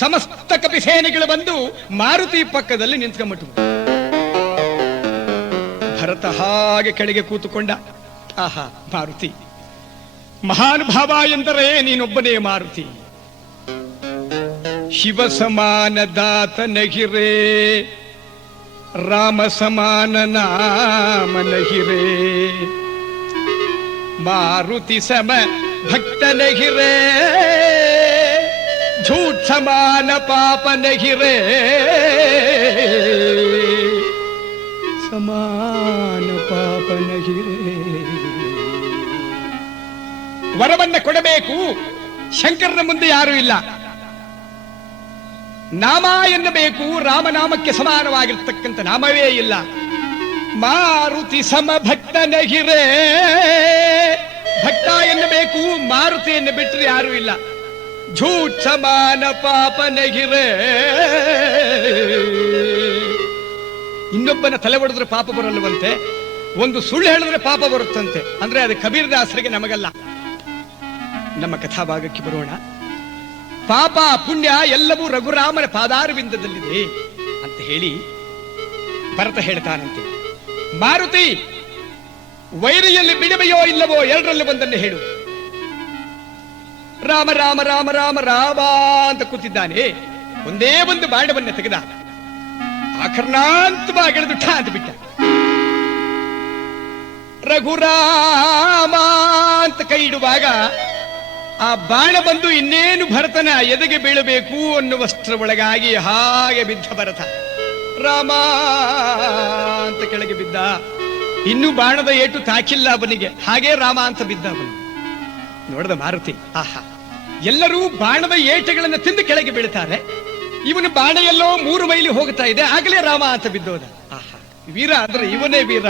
ಸಮಸ್ತ ಕಪಿಸೇನೆಗಳು ಬಂದು ಮಾರುತಿ ಪಕ್ಕದಲ್ಲಿ ನಿಂತ್ಕೊಂಡ್ಬಿಟ್ಟು ಭರತ ಹಾಗೆ ಕೆಳಗೆ ಕೂತುಕೊಂಡ. ಆಹಾ, ಮಾರುತಿ ಮಹಾನುಭಾವ ಎಂದರೆ ನೀನೊಬ್ಬನೇ ಮಾರುತಿ. ಶಿವ ಸಮಾನ ದಾತನಗಿರೇ, ರಾಮ ಸಮಾನ ನಾಮನಗಿರೇ, ಮಾರುತಿ ಸಮ ಭಕ್ತನಗಿರೇ, झूठ समान पाप नहिरे, ಸಮಾನ ಪಾಪ ನಹಿರೇ. ವರವನ್ನ ಕೊಡಬೇಕು. ಶಂಕರನ ಮುಂದೆ ಯಾರೂ ಇಲ್ಲ. ನಾಮ ಎನ್ನಬೇಕು. ರಾಮನಾಮಕ್ಕೆ ಸಮಾನವಾಗಿರ್ತಕ್ಕಂಥ ನಾಮವೇ ಇಲ್ಲ. ಮಾರುತಿ ಸಮ ಭಕ್ತ ನಹಿರೇ. ಭಕ್ತ ಎನ್ನಬೇಕು. ಮಾರುತಿಯನ್ನು ಬಿಟ್ಟರೆ ಯಾರೂ ಇಲ್ಲ. झूठ ಸಮಾನ ಪಾಪ ನಹಿರೇ. ಇನ್ನೊಬ್ಬನ ತಲೆ ಹೊಡೆದ್ರೆ ಪಾಪ ಬರಲ್ಲವಂತೆ, ಒಂದು ಸುಳ್ಳು ಹೇಳಿದ್ರೆ ಪಾಪ ಬರುತ್ತಂತೆ. ಅಂದ್ರೆ ಅದು ಕಬೀರದಾಸರಿಗೆ, ನಮಗಲ್ಲ. ನಮ್ಮ ಕಥಾಭಾಗಕ್ಕೆ ಬರೋಣ. ಪಾಪ ಪುಣ್ಯ ಎಲ್ಲವೂ ರಘುರಾಮನ ಪಾದಾರವಿಂದದಲ್ಲಿದೆ ಅಂತ ಹೇಳಿ ಭರತ ಹೇಳ್ತಾನಂತೆ. ಮಾರುತಿ, ವೈರಿಯಲ್ಲಿ ಬಿಡುವೆಯೋ ಇಲ್ಲವೋ ಎರಡರಲ್ಲಿ ಒಂದನ್ನು ಹೇಳು. ರಾಮ ರಾಮ ರಾಮ ರಾಮ ರಾಮ ಅಂತ ಕೂತಿದ್ದಾನೆ. ಒಂದೇ ಒಂದು ಬಾಣವನ್ನ ತೆಗೆದ. ಆಕರ್ಣಾಂತವಾಗಿ ಎಳೆದು ಠಾ ಅಂತ ಬಿಟ್ಟ. ರಘುರಾಮ ಅಂತ ಕೈ ಇಡುವಾಗ ಆ ಬಾಣ ಬಂದು ಇನ್ನೇನು ಭರತನ ಎದೆಗೆ ಬೀಳಬೇಕು ಅನ್ನುವಷ್ಟರ ಒಳಗಾಗಿ ಹಾಗೆ ಬಿದ್ದ ಭರತ. ರಾಮ ಅಂತ ಕೆಳಗೆ ಬಿದ್ದ. ಇನ್ನೂ ಬಾಣದ ಏಟು ತಾಕಿಲ್ಲ ಅವನಿಗೆ, ಹಾಗೆ ರಾಮ ಅಂತ ಬಿದ್ದ ಅವನು. ನೋಡಿದ ಮಾರುತಿ, ಆಹಾ, ಎಲ್ಲರೂ ಬಾಣದ ಏಟುಗಳನ್ನು ತಿಂದು ಕೆಳಗೆ ಬೀಳ್ತಾರೆ. ಇವನು ಬಾಣ ಎಲ್ಲೋ 3 ಮೈಲಿ ಹೋಗ್ತಾ ಇದೆ, ಆಗಲೇ ರಾಮ ಅಂತ ಬಿದ್ದೋದ. ಆಹಾ, ವೀರ ಅಂದ್ರೆ ಇವನೇ ವೀರ.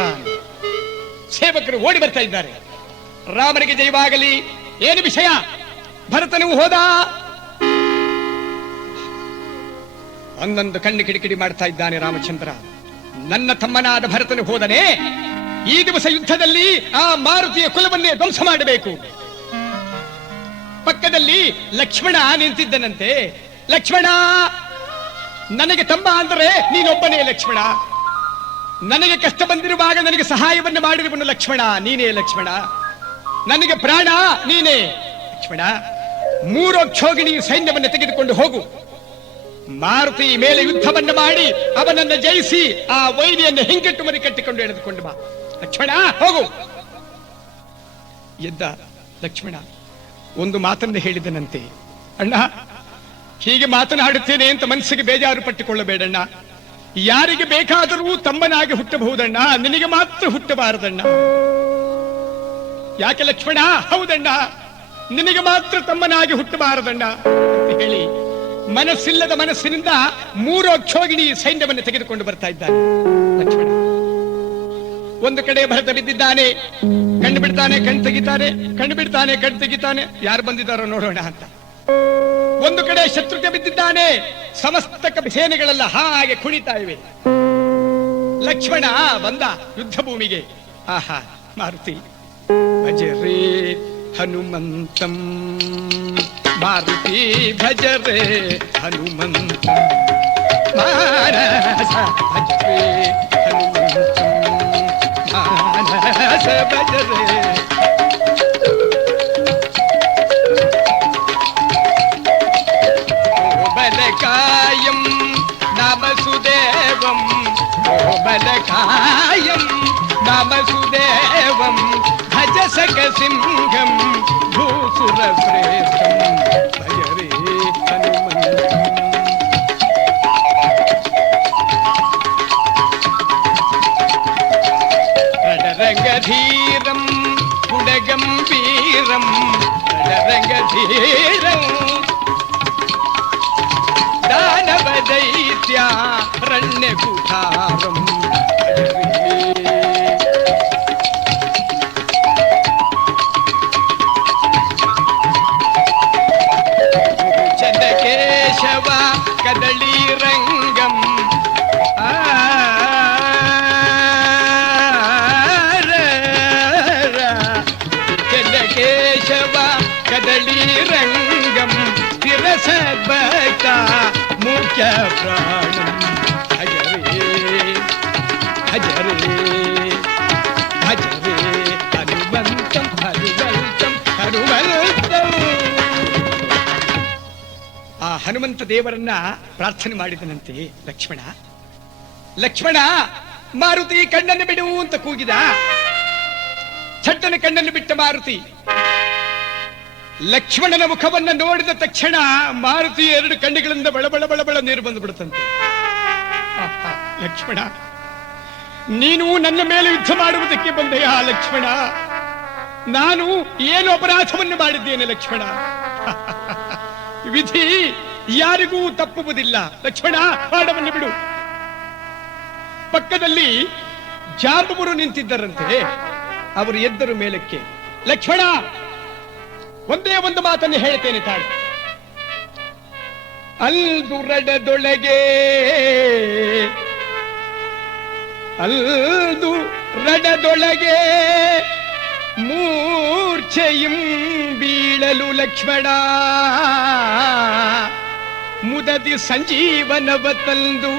ಸೇವಕರು ಓಡಿ ಬರ್ತಾ ಇದ್ದಾರೆ. ರಾಮನಿಗೆ ಜಯವಾಗಲಿ. ಏನು ವಿಷಯ? ಭರತನು ಹೋದ. ಒಂದೊಂದು ಕಣ್ಣು ಕಿಡಿಕಿಡಿ ಮಾಡ್ತಾ ಇದ್ದಾನೆ ರಾಮಚಂದ್ರ. ನನ್ನ ತಮ್ಮನಾದ ಭರತನು ಹೋದನೆ. ಈ ದಿವಸ ಯುದ್ಧದಲ್ಲಿ ಆ ಮಾರುತಿಯ ಕುಲವನ್ನೇ ಧ್ವಂಸ ಮಾಡಬೇಕು. ಪಕ್ಕದಲ್ಲಿ ಲಕ್ಷ್ಮಣ ನಿಂತಿದ್ದನಂತೆ. ಲಕ್ಷ್ಮಣ, ನನಗೆ ತಮ್ಮ ಅಂದರೆ ನೀನೊಬ್ಬನೇ ಲಕ್ಷ್ಮಣ. ನನಗೆ ಕಷ್ಟ ಬಂದಿರುವಾಗ ನನಗೆ ಸಹಾಯವನ್ನು ಮಾಡಿರುವನು ಲಕ್ಷ್ಮಣ, ನೀನೇ ಲಕ್ಷ್ಮಣ. ನನಗೆ ಪ್ರಾಣ ನೀನೇ ಲಕ್ಷ್ಮಣ. 3 ಅಕ್ಷೋಗಿಣಿ ಸೈನ್ಯವನ್ನು ತೆಗೆದುಕೊಂಡು ಹೋಗು. ಮಾರುತಿ ಮೇಲೆ ಯುದ್ಧವನ್ನು ಮಾಡಿ ಅವನನ್ನು ಜಯಿಸಿ ಆ ವೈರಿಯನ್ನು ಹಿಂಗಟ್ಟು ಮರಿ ಕಟ್ಟಿಕೊಂಡು ಎಳೆದುಕೊಂಡು ಬಾ. ಲಕ್ಷ್ಮಣ, ಹೋಗು. ಎದ್ದ ಲಕ್ಷ್ಮಣ. ಒಂದು ಮಾತನ್ನು ಹೇಳಿದನಂತೆ. ಅಣ್ಣ, ಹೀಗೆ ಮಾತನಾಡುತ್ತೇನೆ ಅಂತ ಮನಸ್ಸಿಗೆ ಬೇಜಾರು ಪಟ್ಟುಕೊಳ್ಳಬೇಡಣ್ಣ. ಯಾರಿಗೆ ಬೇಕಾದರೂ ತಮ್ಮನಾಗಿ ಹುಟ್ಟಬಹುದಣ್ಣ, ನಿನಗೆ ಮಾತ್ರ ಹುಟ್ಟಬಾರದಣ್ಣ. ಯಾಕೆ ಲಕ್ಷ್ಮಣ? ಹೌದಣ್ಣ, ನಿನಗೆ ಮಾತ್ರ ತಮ್ಮನಾಗಿ ಹುಟ್ಟಬಾರದಣ್ಣ ಅಂತ ಹೇಳಿ ಮನಸ್ಸಿಲ್ಲದ ಮನಸ್ಸಿನಿಂದ 3 ಅಕ್ಷೋಗಿಣಿ ಸೈನ್ಯವನ್ನು ತೆಗೆದುಕೊಂಡು ಬರ್ತಾ ಇದ್ದಾನೆ ಲಕ್ಷ್ಮಣ. ಒಂದು ಕಡೆ ಭರತ ಬಿದ್ದಿದ್ದಾನೆ. ಕಣ್ಣು ಬಿಡ್ತಾನೆ, ಕಣ್ಣು ತೆಗಿತಾನೆ, ಕಣ್ಣು ಬಿಡ್ತಾನೆ, ಕಣ್ಣು ತೆಗಿತಾನೆ. ಯಾರು ಬಂದಿದ್ದಾರೋ ನೋಡೋಣ ಅಂತ. ಒಂದು ಕಡೆ ಶತ್ರುಗೆ ಬಿದ್ದಿದ್ದಾನೆ, ಸಮಸ್ತ ಸೇನೆಗಳೆಲ್ಲ ಹಾಗೆ ಕುಣಿತಾ ಇವೆ. ಲಕ್ಷ್ಮಣ ಬಂದ ಯುದ್ಧ ಭೂಮಿಗೆ. ಆಹಾ ಮಾರುತಿ ಭಜರೇ ಹನುಮಂತಂ, ಮಾರುತಿ ಭಜರೇ ಹನುಮಂತಂ, ಮಾನಸ ಭಜರೇ ಹನುಮಂತಂ, ಮಾನಸ ಭಜರೇ. ಬಲಕಾಯಂ ನಾಮಸುದೇವಂ, ಬಲಕಾಯಂ ನಾಮಸುದೇವಂ, ಭಜ ಸಖ ಸಿಂಹಂ ಭೂಸುರ ಶ್ರೇಷ್ಠಂ, ಭಜರೇ ಹನುಮಂತಂ. ರಣರಂಗಧೀರಂ ಗುಣಗಂಭೀರಂ, ರಣರಂಗಧೀರಂ ದಾನವ ದೈತ್ಯಾರಣ್ಯಕುಠಾರಂ, ಚಂದಕೇಶವ ಕದಳೀರಂಗಂ, ಚಂದಕೇಶವ ಕದಳೀರಂಗಂ, ತಿರಸದ್ಭಕ್ತ ಮುಖ್ಯ ಪ್ರಾಣಂ, ಭಜರೇ ಭಜರೇ ಭಜರೇ ಹನುಮಂತಂ, ಹನುಮಂತಂ ಹನುಮಂತಂ. ಆ ಹನುಮಂತ ದೇವರನ್ನ ಪ್ರಾರ್ಥನೆ ಮಾಡಿದನಂತೆ ಲಕ್ಷ್ಮಣ. ಲಕ್ಷ್ಮಣ ಮಾರುತಿ ಕಣ್ಣನ್ನು ಬಿಡು ಅಂತ ಕೂಗಿದ. ಚಟ್ಟನ ಕಣ್ಣನ್ನು ಬಿಟ್ಟ ಮಾರುತಿ. ಲಕ್ಷ್ಮಣನ ಮುಖವನ್ನ ನೋಡಿದ ತಕ್ಷಣ ಮಾರುತಿ ಎರಡು ಕಣ್ಣುಗಳಿಂದ ಬಳಬಳ ಬಳಬಳ ನೀರು ಬಂದು ಬಿಡುತ್ತಂತೆ. ಲಕ್ಷ್ಮಣ, ನೀನು ನನ್ನ ಮೇಲೆ ಯುದ್ಧ ಮಾಡುವುದಕ್ಕೆ ಬಂದೆಯಾ ಲಕ್ಷ್ಮಣ? ನಾನು ಏನು ಅಪರಾಧವನ್ನು ಮಾಡಿದ್ದೇನೆ ಲಕ್ಷ್ಮಣ? ವಿಧಿ ಯಾರಿಗೂ ತಪ್ಪುವುದಿಲ್ಲ ಲಕ್ಷ್ಮಣ, ಬಾಣವನ್ನು ಬಿಡು. ಪಕ್ಕದಲ್ಲಿ ಜಾಂಬವರು ನಿಂತಿದ್ದರಂತೆ. ಅವರು ಎದ್ದರು ಮೇಲಕ್ಕೆ. ಲಕ್ಷ್ಮಣ, ಒಂದೇ ಒಂದು ಮಾತನ್ನು ಹೇಳ್ತೇನೆ ತಾಳು. ಅಲ್ದು ರಡದೊಳಗೆ ಮೂರ್ಛೆಯಂ ಬೀಳಲು ಲಕ್ಷ್ಮಣ, ಮುದದಿ ಸಂಜೀವನವ ತಂದು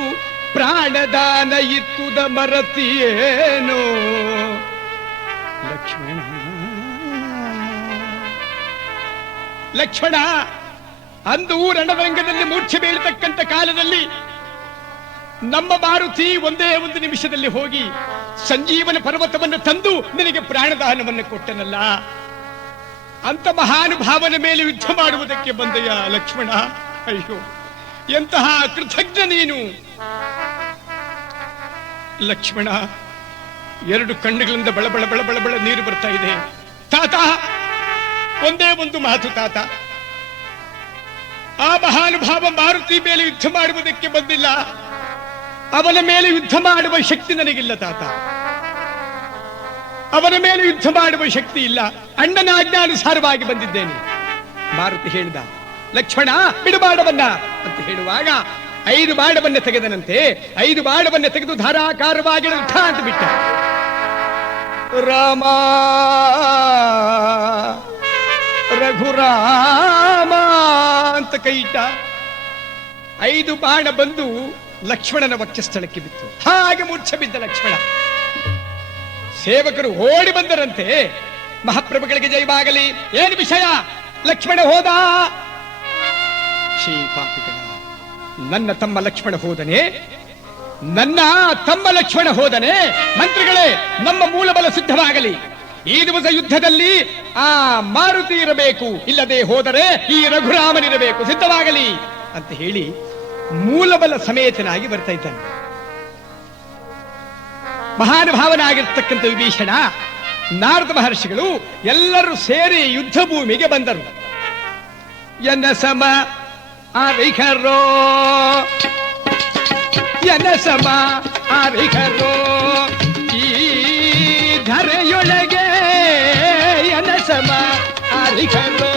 ಪ್ರಾಣದಾನ ಇತ್ತುದ ಮರತಿಯೇನೋ ಲಕ್ಷ್ಮಣ. ಲಕ್ಷ್ಮಣ, ಅಂದು ರಣರಂಗದಲ್ಲಿ ಮೂರ್ಛೆ ಬೀಳತಕ್ಕಂಥ ಕಾಲದಲ್ಲಿ ನಮ್ಮ ಮಾರುತಿ ಒಂದೇ ಒಂದು ನಿಮಿಷದಲ್ಲಿ ಹೋಗಿ ಸಂಜೀವನ ಪರ್ವತವನ್ನು ತಂದು ನಿನಗೆ ಪ್ರಾಣದಾನವನ್ನು ಕೊಟ್ಟನಲ್ಲ. ಅಂತ ಮಹಾನುಭಾವನ ಮೇಲೆ ಯುದ್ಧ ಮಾಡುವುದಕ್ಕೆ ಬಂದೆಯ ಲಕ್ಷ್ಮಣ? ಅಯ್ಯೋ, ಎಂತಹ ಕೃತಜ್ಞ ನೀನು ಲಕ್ಷ್ಮಣ. ಎರಡು ಕಣ್ಣುಗಳಿಂದ ಬಳಬಳ ಬಳಬಳ ಬಳ ನೀರು ಬರ್ತಾ ಇದೆ. ತಾತ, ಒಂದೇ ಒಂದು ಮಾತು ತಾತ. ಆ ಮಹಾನುಭಾವ ಮಾರುತಿ ಮೇಲೆ ಯುದ್ಧ ಮಾಡುವುದಕ್ಕೆ ಬಂದಿಲ್ಲ. ಅವನ ಮೇಲೆ ಯುದ್ಧ ಮಾಡುವ ಶಕ್ತಿ ನನಗಿಲ್ಲ ತಾತ. ಅವನ ಮೇಲೆ ಯುದ್ಧ ಮಾಡುವ ಶಕ್ತಿ ಇಲ್ಲ. ಅಣ್ಣನ ಆಜ್ಞಾನುಸಾರವಾಗಿ ಬಂದಿದ್ದೇನೆ. ಮಾರುತಿ ಹೇಳಿದ, ಲಕ್ಷ್ಮಣ ಬಿಡು ಬಾಣವನ್ನ ಅಂತ ಹೇಳುವಾಗ 5 ಬಾಣವನ್ನ ತೆಗೆದನಂತೆ. 5 ಬಾಣವನ್ನ ತೆಗೆದು ಧಾರಾಕಾರವಾಗಿ ಯುದ್ಧ ಅಂತ ಬಿಟ್ಟ. ರಾಮ ರಘುರಾಮ ಅಂತ ಕೈ ಇಟ್ಟ. 5 ಬಾಣ ಬಂದು ಲಕ್ಷ್ಮಣನ ವಕ್ಷಸ್ಥಳಕ್ಕೆ ಬಿತ್ತು. ಹಾಗೆ ಮೂರ್ಛೆ ಬಿದ್ದ ಲಕ್ಷ್ಮಣ. ಸೇವಕರು ಓಡಿ ಬಂದರಂತೆ. ಮಹಾಪ್ರಭುಗಳಿಗೆ ಜಯವಾಗಲಿ, ಏನು ವಿಷಯ? ಲಕ್ಷ್ಮಣ ಹೋದ. ಶ್ರೀಪಾಪಿಗಳ, ನನ್ನ ತಮ್ಮ ಲಕ್ಷ್ಮಣ ಹೋದನೆ, ನನ್ನ ತಮ್ಮ ಲಕ್ಷ್ಮಣ ಹೋದನೆ. ಮಂತ್ರಿಗಳೇ, ನಮ್ಮ ಮೂಲಬಲ ಸಿದ್ಧವಾಗಲಿ. ಈ ದಿವಸ ಯುದ್ಧದಲ್ಲಿ ಆ ಮಾರುತಿ ಇರಬೇಕು, ಇಲ್ಲದೆ ಹೋದರೆ ಈ ರಘುರಾಮನಿರಬೇಕು, ಸಿದ್ಧವಾಗಲಿ ಅಂತ ಹೇಳಿ ಮೂಲಬಲ ಸಮೇತನಾಗಿ ಬರ್ತಾ ಇದ್ದಾನೆ. ಮಹಾನುಭಾವನಾಗಿರ್ತಕ್ಕಂಥ ವಿಭೀಷಣ, ನಾರದ ಮಹರ್ಷಿಗಳು ಎಲ್ಲರೂ ಸೇರಿ ಯುದ್ಧ ಭೂಮಿಗೆ ಬಂದರು. ಎನ್ನ ಸಮ ಆರಿಹರೋ, ಎನ್ನ ಸಮ ಆರಿಹರೋ, ಈ ಧರೆಯೊಳಗೆ ಎನ್ನ ಸಮ ಆರಿಹರೋ.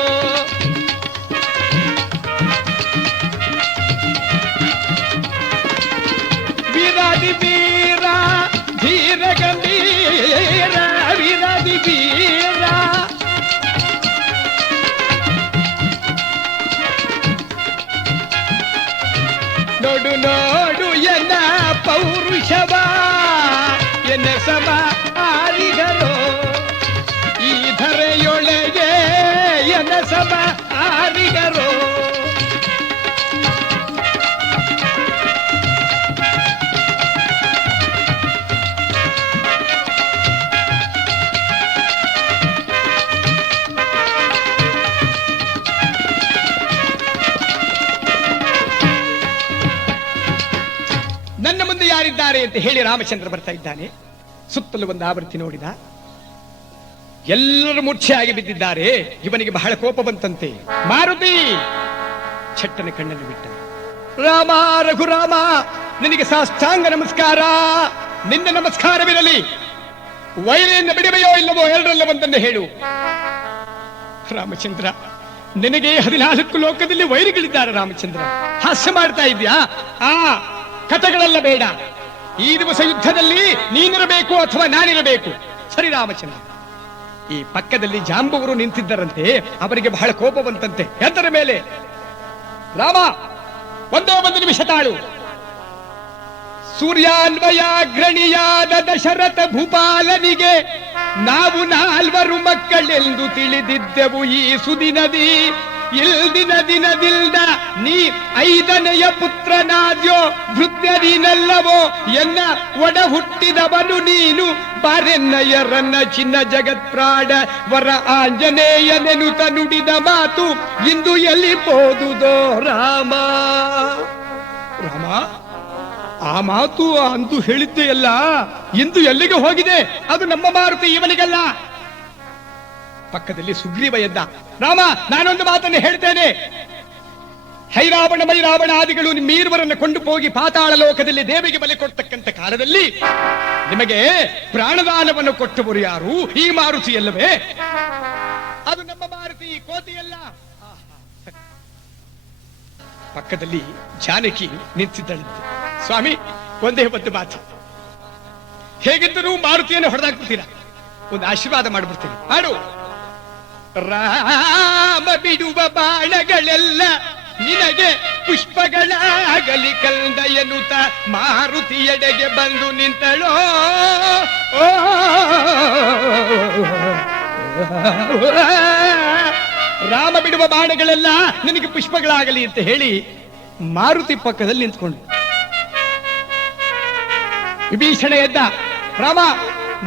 ನೋಡು ನೋಡು ಎನ್ನ ಪೌರುಷವ ಎನ್ನ ಸಮ ಆರಿಗರೋ ಈ ಧರೆಯೊಳಗೆ ಎನ್ನ ಸಮ ಆರಿಗರೋ. ನನ್ನ ಮುಂದೆ ಯಾರಿದ್ದಾರೆ ಅಂತ ಹೇಳಿ ರಾಮಚಂದ್ರ ಬರ್ತಾ ಇದ್ದಾನೆ. ಸುತ್ತಲೂ ಒಂದು ಆವೃತ್ತಿ ನೋಡಿದ, ಎಲ್ಲರೂ ಮೂರ್ಛೆಯಾಗಿ ಬಿದ್ದಿದ್ದಾರೆ. ಇವನಿಗೆ ಬಹಳ ಕೋಪ ಬಂತಂತೆ. ಮಾರುತಿ ಛಟ್ಟನೆ ಕಣ್ಣನ್ನು ಬಿಟ್ಟ. ರಾಮ, ರಘುರಾಮ, ನಿನಗೆ ಸಾಷ್ಟಾಂಗ ನಮಸ್ಕಾರ. ನಿನ್ನ ನಮಸ್ಕಾರವಿರಲಿ. ವೈರಿಯನ್ನು ಬಿಡುವೆಯೋ ಇಲ್ಲವೋ ಎರಡರಲ್ಲ ಒಂದನ್ನು ಹೇಳು. ರಾಮಚಂದ್ರ, ನಿನಗೆ 14 ಲೋಕದಲ್ಲಿ ವೈರಿಗಳಿದ್ದಾರೆ. ರಾಮಚಂದ್ರ, ಹಾಸ್ಯ ಮಾಡ್ತಾ ಇದ್ಯಾ? ಕಥೆಗಳೆಲ್ಲ ಬೇಡ. ಈ ದಿವಸ ಯುದ್ಧದಲ್ಲಿ ನೀನಿರಬೇಕು ಅಥವಾ ನಾನಿರಬೇಕು. ಸರಿ ರಾಮಚಂದ್ರ. ಈ ಪಕ್ಕದಲ್ಲಿ ಜಾಂಬವರು ನಿಂತಿದ್ದರಂತೆ. ಅವರಿಗೆ ಬಹಳ ಕೋಪ ಬಂತಂತೆ. ಎದ್ದರ ಮೇಲೆ ರಾಮ, ಒಂದೇ ಒಂದು ನಿಮಿಷ ತಾಳು. ಸೂರ್ಯಾನ್ವಯಾಗ್ರಣಿಯಾದ ದಶರಥ ಭೂಪಾಲನಿಗೆ ನಾವು 4 ಮಕ್ಕಳೆಂದು ತಿಳಿದಿದ್ದೆವು. ಈ ಸುದಿನದಿ ಇಲ್ದಿನ ದಿನದಿಲ್ದ ನೀ 5ನೆಯ ಪುತ್ರನಾದ್ಯೋ ಭೃತ್ಯದೀನಲ್ಲವೋ ಎನ್ನ ಒಡ ಹುಟ್ಟಿದವನು ನೀನು. ಬಾರೆನ್ನಯ್ಯರನ್ನ ಚಿನ್ನ ಜಗತ್ಪ್ರಾಣ ವರ ಆಂಜನೇಯನೆನುತ ನುಡಿದ ಮಾತು ಇಂದು ಎಲ್ಲಿ ಹೋದುದೋ ರಾಮ. ರಾಮ, ಆ ಮಾತು ಅಂತೂ ಹೇಳಿದ್ದೆ ಅಲ್ಲ, ಇಂದು ಎಲ್ಲಿಗೆ ಹೋಗಿದೆ? ಅದು ನಮ್ಮ ಮಾರುತಿ, ಇವನಿಗಲ್ಲ. ಪಕ್ಕದಲ್ಲಿ ಸುಗ್ರೀವ ಎದ್ದ. ರಾಮ, ನಾನೊಂದು ಮಾತನ್ನು ಹೇಳ್ತೇನೆ. ಹೈರಾವಣ ಮೈರಾವಣ ಆದಿಗಳು ನಿಮ್ಮೀರ್ವರನ್ನು ಕೊಂಡು ಹೋಗಿ ಪಾತಾಳ ಲೋಕದಲ್ಲಿ ದೇವಿಗೆ ಬಲಿ ಕೊಡ್ತಕ್ಕಂಥ ಕಾಲದಲ್ಲಿ ನಿಮಗೆ ಪ್ರಾಣದಾನವನ್ನು ಕೊಟ್ಟವರು ಯಾರು? ಈ ಮಾರುತಿ ಅಲ್ಲವೇ? ಅದು ನಮ್ಮ ಮಾರುತಿ, ಕೋತಿಯಲ್ಲ. ಪಕ್ಕದಲ್ಲಿ ಜಾನಕಿ ನಿಂತಿದ್ದಳಂತೆ. ಸ್ವಾಮಿ, ಒಂದೇ ಒಂದು ಮಾತು. ಹೇಗಿದ್ದರೂ ಮಾರುತಿಯನ್ನು ಹೊಡೆದಾಕ್ಬಿಡ್ತೀರಾ? ಒಂದು ಆಶೀರ್ವಾದ ಮಾಡ್ಬಿಡ್ತೀನಿ, ಮಾಡು. ರಾಮ ಬಿಡುವ ಬಾಣಗಳೆಲ್ಲ ನಿನಗೆ ಪುಷ್ಪಗಳಾಗಲಿ ಕಂದ ಎನ್ನುತ್ತ ಮಾರುತಿಯೆಡೆಗೆ ಬಂದು ನಿಂತಳೋ. ರಾಮ ಬಿಡುವ ಬಾಣಗಳೆಲ್ಲ ನಿನಗೆ ಪುಷ್ಪಗಳಾಗಲಿ ಅಂತ ಹೇಳಿ ಮಾರುತಿ ಪಕ್ಕದಲ್ಲಿ ನಿಂತ್ಕೊಂಡು. ವಿಭೀಷಣ ಎದ್ದ. ರಾಮ,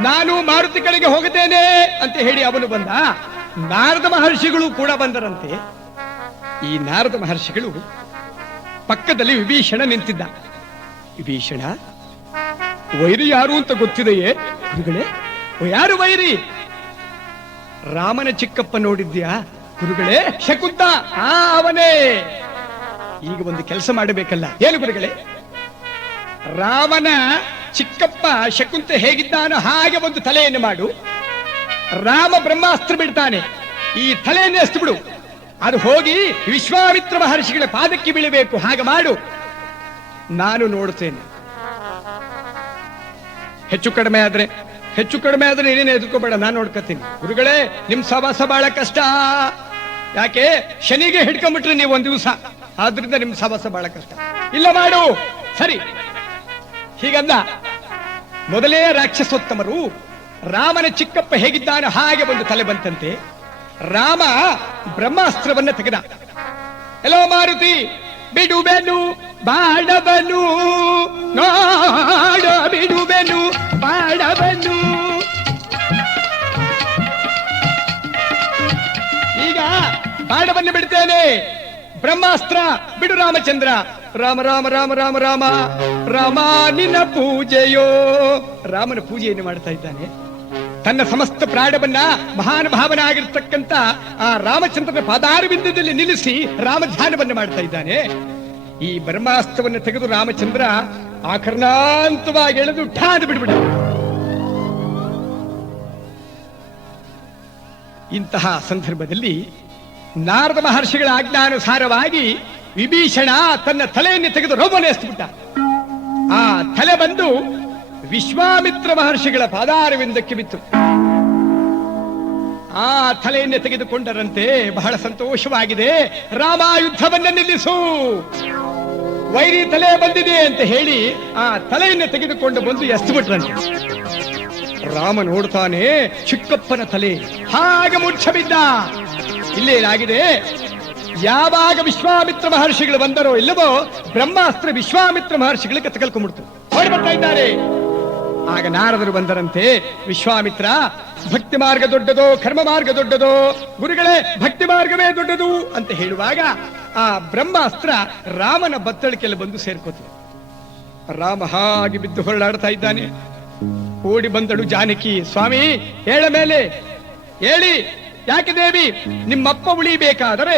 ನಾನು ಮಾರುತಿ ಕಡೆಗೆ ಹೋಗುತ್ತೇನೆ ಅಂತ ಹೇಳಿ ಅವನು ಬಂದ. ನಾರದ ಮಹರ್ಷಿಗಳು ಕೂಡ ಬಂದರಂತೆ. ಈ ನಾರದ ಮಹರ್ಷಿಗಳು ಪಕ್ಕದಲ್ಲಿ ವಿಭೀಷಣ ನಿಂತಿದ್ದ. ವಿಭೀಷಣ, ವೈರಿ ಯಾರು ಅಂತ ಗೊತ್ತಿದೆಯೇ? ಗುರುಗಳೇ, ಯಾರು ವೈರಿ? ರಾಮನ ಚಿಕ್ಕಪ್ಪ ನೋಡಿದ್ಯಾ ಗುರುಗಳೇ? ಶಕುಂತ, ಅವನೇ. ಈಗ ಒಂದು ಕೆಲಸ ಮಾಡಬೇಕಲ್ಲ. ಏನು ಗುರುಗಳೇ? ರಾಮನ ಚಿಕ್ಕಪ್ಪ ಶಕುಂತ ಹೇಗಿದ್ದಾನೋ ಹಾಗೆ ಒಂದು ತಲೆಯನ್ನು ಮಾಡು. ರಾಮ ಬ್ರಹ್ಮಾಸ್ತ್ರ ಬಿಡ್ತಾನೆ, ಈ ತಲೆಯನ್ನು ಎಸ್ತು ಬಿಡು. ಅದು ಹೋಗಿ ವಿಶ್ವಾಮಿತ್ರ ಮಹರ್ಷಿಗಳ ಪಾದಕ್ಕೆ ಬೀಳಬೇಕು. ಹಾಗೆ ಮಾಡು, ನಾನು ನೋಡ್ತೇನೆ. ಹೆಚ್ಚು ಕಡಿಮೆ ಆದ್ರೆ ನೀನೇನು ಎದುರ್ಕೋಬೇಡ, ನಾನು ನೋಡ್ಕೊತೀನಿ. ಗುರುಗಳೇ, ನಿಮ್ ಸವಾಸ ಬಹಳ ಕಷ್ಟ. ಯಾಕೆ? ಶನಿಗೆ ಹಿಡ್ಕೊಂಡ್ಬಿಟ್ರಿ ನೀವು ಒಂದ್ ದಿವಸ, ಆದ್ರಿಂದ ನಿಮ್ ಸವಾಸ ಬಹಳ ಕಷ್ಟ. ಇಲ್ಲ, ಮಾಡು. ಸರಿ, ಹೀಗಂದ. ಮೊದಲೇ ರಾಕ್ಷಸೋತ್ತಮರು ರಾಮನ ಚಿಕ್ಕಪ್ಪ ಹೇಗಿದ್ದಾನೆ ಹಾಗೆ ಒಂದು ತಲೆ ಬಂತಂತೆ. ರಾಮ ಬ್ರಹ್ಮಾಸ್ತ್ರವನ್ನ ತೆಗೆದ. ಎಲ್ಲೋ ಮಾರುತಿ, ಬಿಡುವೆನು ಬಾಣವನು, ನೋಡ ಬಿಡುವೆನು ಬಾಣವನು. ಈಗ ಬಾಣವನ್ನು ಬಿಡ್ತೇನೆ. ಬ್ರಹ್ಮಾಸ್ತ್ರ ಬಿಡು ರಾಮಚಂದ್ರ. ರಾಮ ರಾಮ ರಾಮ ರಾಮ ರಾಮ ರಾಮ ನಿನ್ನ ಪೂಜೆಯೋ. ರಾಮನ ಪೂಜೆಯನ್ನು ಮಾಡ್ತಾ ಇದ್ದಾನೆ. ತನ್ನ ಸಮಸ್ತ ಪ್ರಾಣವನ್ನ ಮಹಾನ್ ಭಾವನಾಗಿರ್ತಕ್ಕಂಥ ಆ ರಾಮಚಂದ್ರನ ಪಾದಾರವಿಂದದಲ್ಲಿ ನಿಲ್ಲಿಸಿ ರಾಮ ಧ್ಯಾನವನ್ನು ಮಾಡ್ತಾ ಇದ್ದಾನೆ. ಈ ಬ್ರಹ್ಮಾಸ್ತ್ರವನ್ನು ತೆಗೆದು ರಾಮಚಂದ್ರ ಆಕರ್ಣಾಂತವಾಗಿ ಎಳೆದು ಠಾದು ಬಿಡ್ಬಿಡ. ಇಂತಹ ಸಂದರ್ಭದಲ್ಲಿ ನಾರದ ಮಹರ್ಷಿಗಳ ಆಜ್ಞಾನುಸಾರವಾಗಿ ವಿಭೀಷಣ ತನ್ನ ತಲೆಯನ್ನು ತೆಗೆದು ರೋಮನೆ ಎಸ್ಬಿಟ್ಟ. ಆ ತಲೆ ಬಂದು ವಿಶ್ವಾಮಿತ್ರ ಮಹರ್ಷಿಗಳ ಪಾದಾರವಿಂದಕ್ಕೆ ಬಿತ್ತು. ಆ ತಲೆಯನ್ನೇ ತೆಗೆದುಕೊಂಡರಂತೆ. ಬಹಳ ಸಂತೋಷವಾಗಿದೆ. ರಾಮ, ಯುದ್ಧವನ್ನು ನಿಲ್ಲಿಸು. ವೈರಿ ತಲೆ ಬಂದಿದೆ ಅಂತ ಹೇಳಿ ಆ ತಲೆಯನ್ನು ತೆಗೆದುಕೊಂಡು ಬಂದು ಎಸ್ತು ಬಿಟ್ರಂತೆ. ರಾಮ ನೋಡ್ತಾನೆ, ಚಿಕ್ಕಪ್ಪನ ತಲೆ ಹಾಗೆ ಮುಚ್ಚ ಬಿದ್ದ. ಇಲ್ಲೇನಾಗಿದೆ, ಯಾವಾಗ ವಿಶ್ವಾಮಿತ್ರ ಮಹರ್ಷಿಗಳು ಬಂದರೋ ಇಲ್ಲವೋ ಬ್ರಹ್ಮಾಸ್ತ್ರ ವಿಶ್ವಾಮಿತ್ರ ಮಹರ್ಷಿಗಳಿಗೆ ಕತ್ತಕಲ್ಕೊಂಡ್ಬಿಡ್ತು, ಓಡಿ ಬರ್ತಾ ಇದ್ದಾರೆ. ಆಗ ನಾರದರು ಬಂದರಂತೆ, ವಿಶ್ವಾಮಿತ್ರ, ಭಕ್ತಿ ಮಾರ್ಗ ದೊಡ್ಡದೋ ಕರ್ಮ ಮಾರ್ಗ ದೊಡ್ಡದೋ? ಗುರುಗಳೇ, ಭಕ್ತಿ ಮಾರ್ಗವೇ ದೊಡ್ಡದು ಅಂತ ಹೇಳುವಾಗ ಆ ಬ್ರಹ್ಮಾಸ್ತ್ರ ರಾಮನ ಬತ್ತಳಿಕೆಯಲ್ಲಿ ಬಂದು ಸೇರ್ಕೋತು. ರಾಮ ಹಾಗೆ ಬಿದ್ದು ಹೊರಳಾಡ್ತಾ ಇದ್ದಾನೆ. ಓಡಿ ಬಂದಳು ಜಾನಕಿ, ಸ್ವಾಮಿ ಹೇಳ ಮೇಲೆ ಹೇಳಿ, ಯಾಕೆ ದೇವಿ? ನಿಮ್ಮಪ್ಪ ಉಳಿಬೇಕಾದರೆ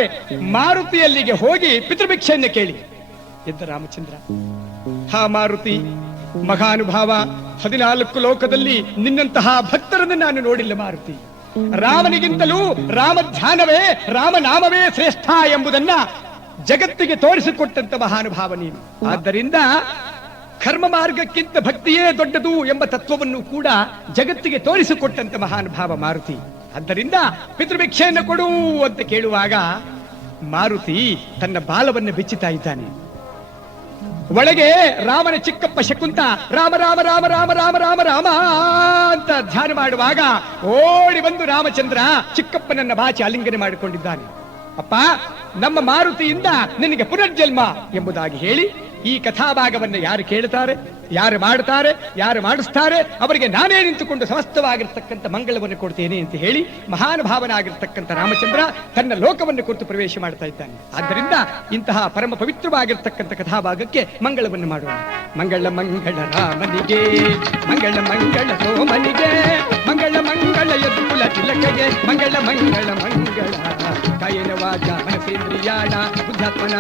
ಮಾರುತಿಯಲ್ಲಿಗೆ ಹೋಗಿ ಪಿತೃಭಿಕ್ಷೆಯನ್ನು ಕೇಳಿ ಎದ್ದ ರಾಮಚಂದ್ರ. ಹಾ ಮಾರುತಿ ಮಹಾನುಭಾವ, 14 ಲೋಕದಲ್ಲಿ ನಿನ್ನಂತಹ ಭಕ್ತರನ್ನು ನಾನು ನೋಡಿಲ್ಲ ಮಾರುತಿ. ರಾಮನಿಗಿಂತಲೂ ರಾಮಧ್ಯಾನವೇ ರಾಮನಾಮವೇ ಶ್ರೇಷ್ಠ ಎಂಬುದನ್ನ ಜಗತ್ತಿಗೆ ತೋರಿಸಿಕೊಟ್ಟಂತ ಮಹಾನುಭಾವ ನೀನು. ಆದ್ದರಿಂದ ಕರ್ಮ ಮಾರ್ಗಕ್ಕಿಂತ ಭಕ್ತಿಯೇ ದೊಡ್ಡದು ಎಂಬ ತತ್ವವನ್ನು ಕೂಡ ಜಗತ್ತಿಗೆ ತೋರಿಸಿಕೊಟ್ಟಂತ ಮಹಾನುಭಾವ ಮಾರುತಿ. ಆದ್ದರಿಂದ ಪಿತೃಭಿಕ್ಷೆಯನ್ನು ಕೊಡು ಅಂತ ಕೇಳುವಾಗ ಮಾರುತಿ ತನ್ನ ಬಾಲವನ್ನು ಬಿಚ್ಚುತ್ತಾ ಇದ್ದಾನೆ. ಒಳಗೆ ರಾಮನ ಚಿಕ್ಕಪ್ಪ ಶಕುಂತ ರಾಮ ರಾಮ ರಾಮ ರಾಮ ರಾಮ ರಾಮ ರಾಮ ಅಂತ ಧ್ಯಾನ ಮಾಡುವಾಗ ಓಡಿ ಬಂದು ರಾಮಚಂದ್ರ ಚಿಕ್ಕಪ್ಪನನ್ನ ಬಾಚಿ ಆಲಿಂಗನೆ ಮಾಡಿಕೊಂಡಿದ್ದಾನೆ. ಅಪ್ಪ, ನಮ್ಮ ಮಾರುತಿಯಿಂದ ನಿನಗೆ ಪುನರ್ಜನ್ಮ ಎಂಬುದಾಗಿ ಹೇಳಿ, ಈ ಕಥಾಭಾಗವನ್ನು ಯಾರು ಕೇಳುತ್ತಾರೆ, ಯಾರು ಮಾಡುತ್ತಾರೆ, ಯಾರು ಮಾಡಿಸ್ತಾರೆ, ಅವರಿಗೆ ನಾನೇ ನಿಂತುಕೊಂಡು ಸಮಸ್ತವಾಗಿರ್ತಕ್ಕಂಥ ಮಂಗಳವನ್ನು ಕೊಡ್ತೇನೆ ಅಂತ ಹೇಳಿ ಮಹಾನುಭಾವನಾಗಿರ್ತಕ್ಕಂಥ ರಾಮಚಂದ್ರ ತನ್ನ ಲೋಕವನ್ನು ಕುರಿತು ಪ್ರವೇಶ ಮಾಡ್ತಾ ಇದ್ದಾನೆ. ಆದ್ದರಿಂದ ಇಂತಹ ಪರಮ ಪವಿತ್ರವಾಗಿರ್ತಕ್ಕಂಥ ಕಥಾಭಾಗಕ್ಕೆ ಮಂಗಳವನ್ನು ಮಾಡೋಣ. ಮಂಗಳ ಮಂಗಳ ರಾಮನಿಗೆ, ಮಂಗಳ ಮಂಗಳ ಸೋಮನಿಗೆ, ಮಂಗಳ ಮಂಗಳ ಯದುಕುಲ ತಿಲಕಗೆ, ಮಂಗಳ ಮಂಗಳ ಮಂಗಳ ಕಾಯನ ವಾಚ ಮನಸೇಂದ್ರಿಯಾಣ ಬುದ್ಧಾತ್ಮನ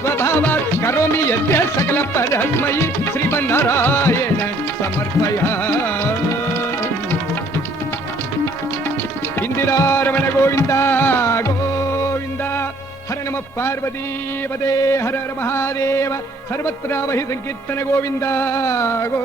ಸ್ವಭಾವ ಕರೋಮಿ ಯದ್ಯ ಸಕಲ ಪರಸ್ಮಯಿ ಶ್ರೀಮನ್ನಾರಾಯಣ ಸಮರ್ಪಯ. ಇಂದಿರಾರಮಣ ಗೋವಿಂದ ಗೋವಿಂದ. ಹರ ನಮ ಪಾರ್ವತೀಪದೇ ಹರ ಹರ ಮಹಾದೇವ. ಸರ್ವತ್ರ ವಹಿ ಸಂಕೀರ್ತನ ಗೋವಿಂದ ಗೋ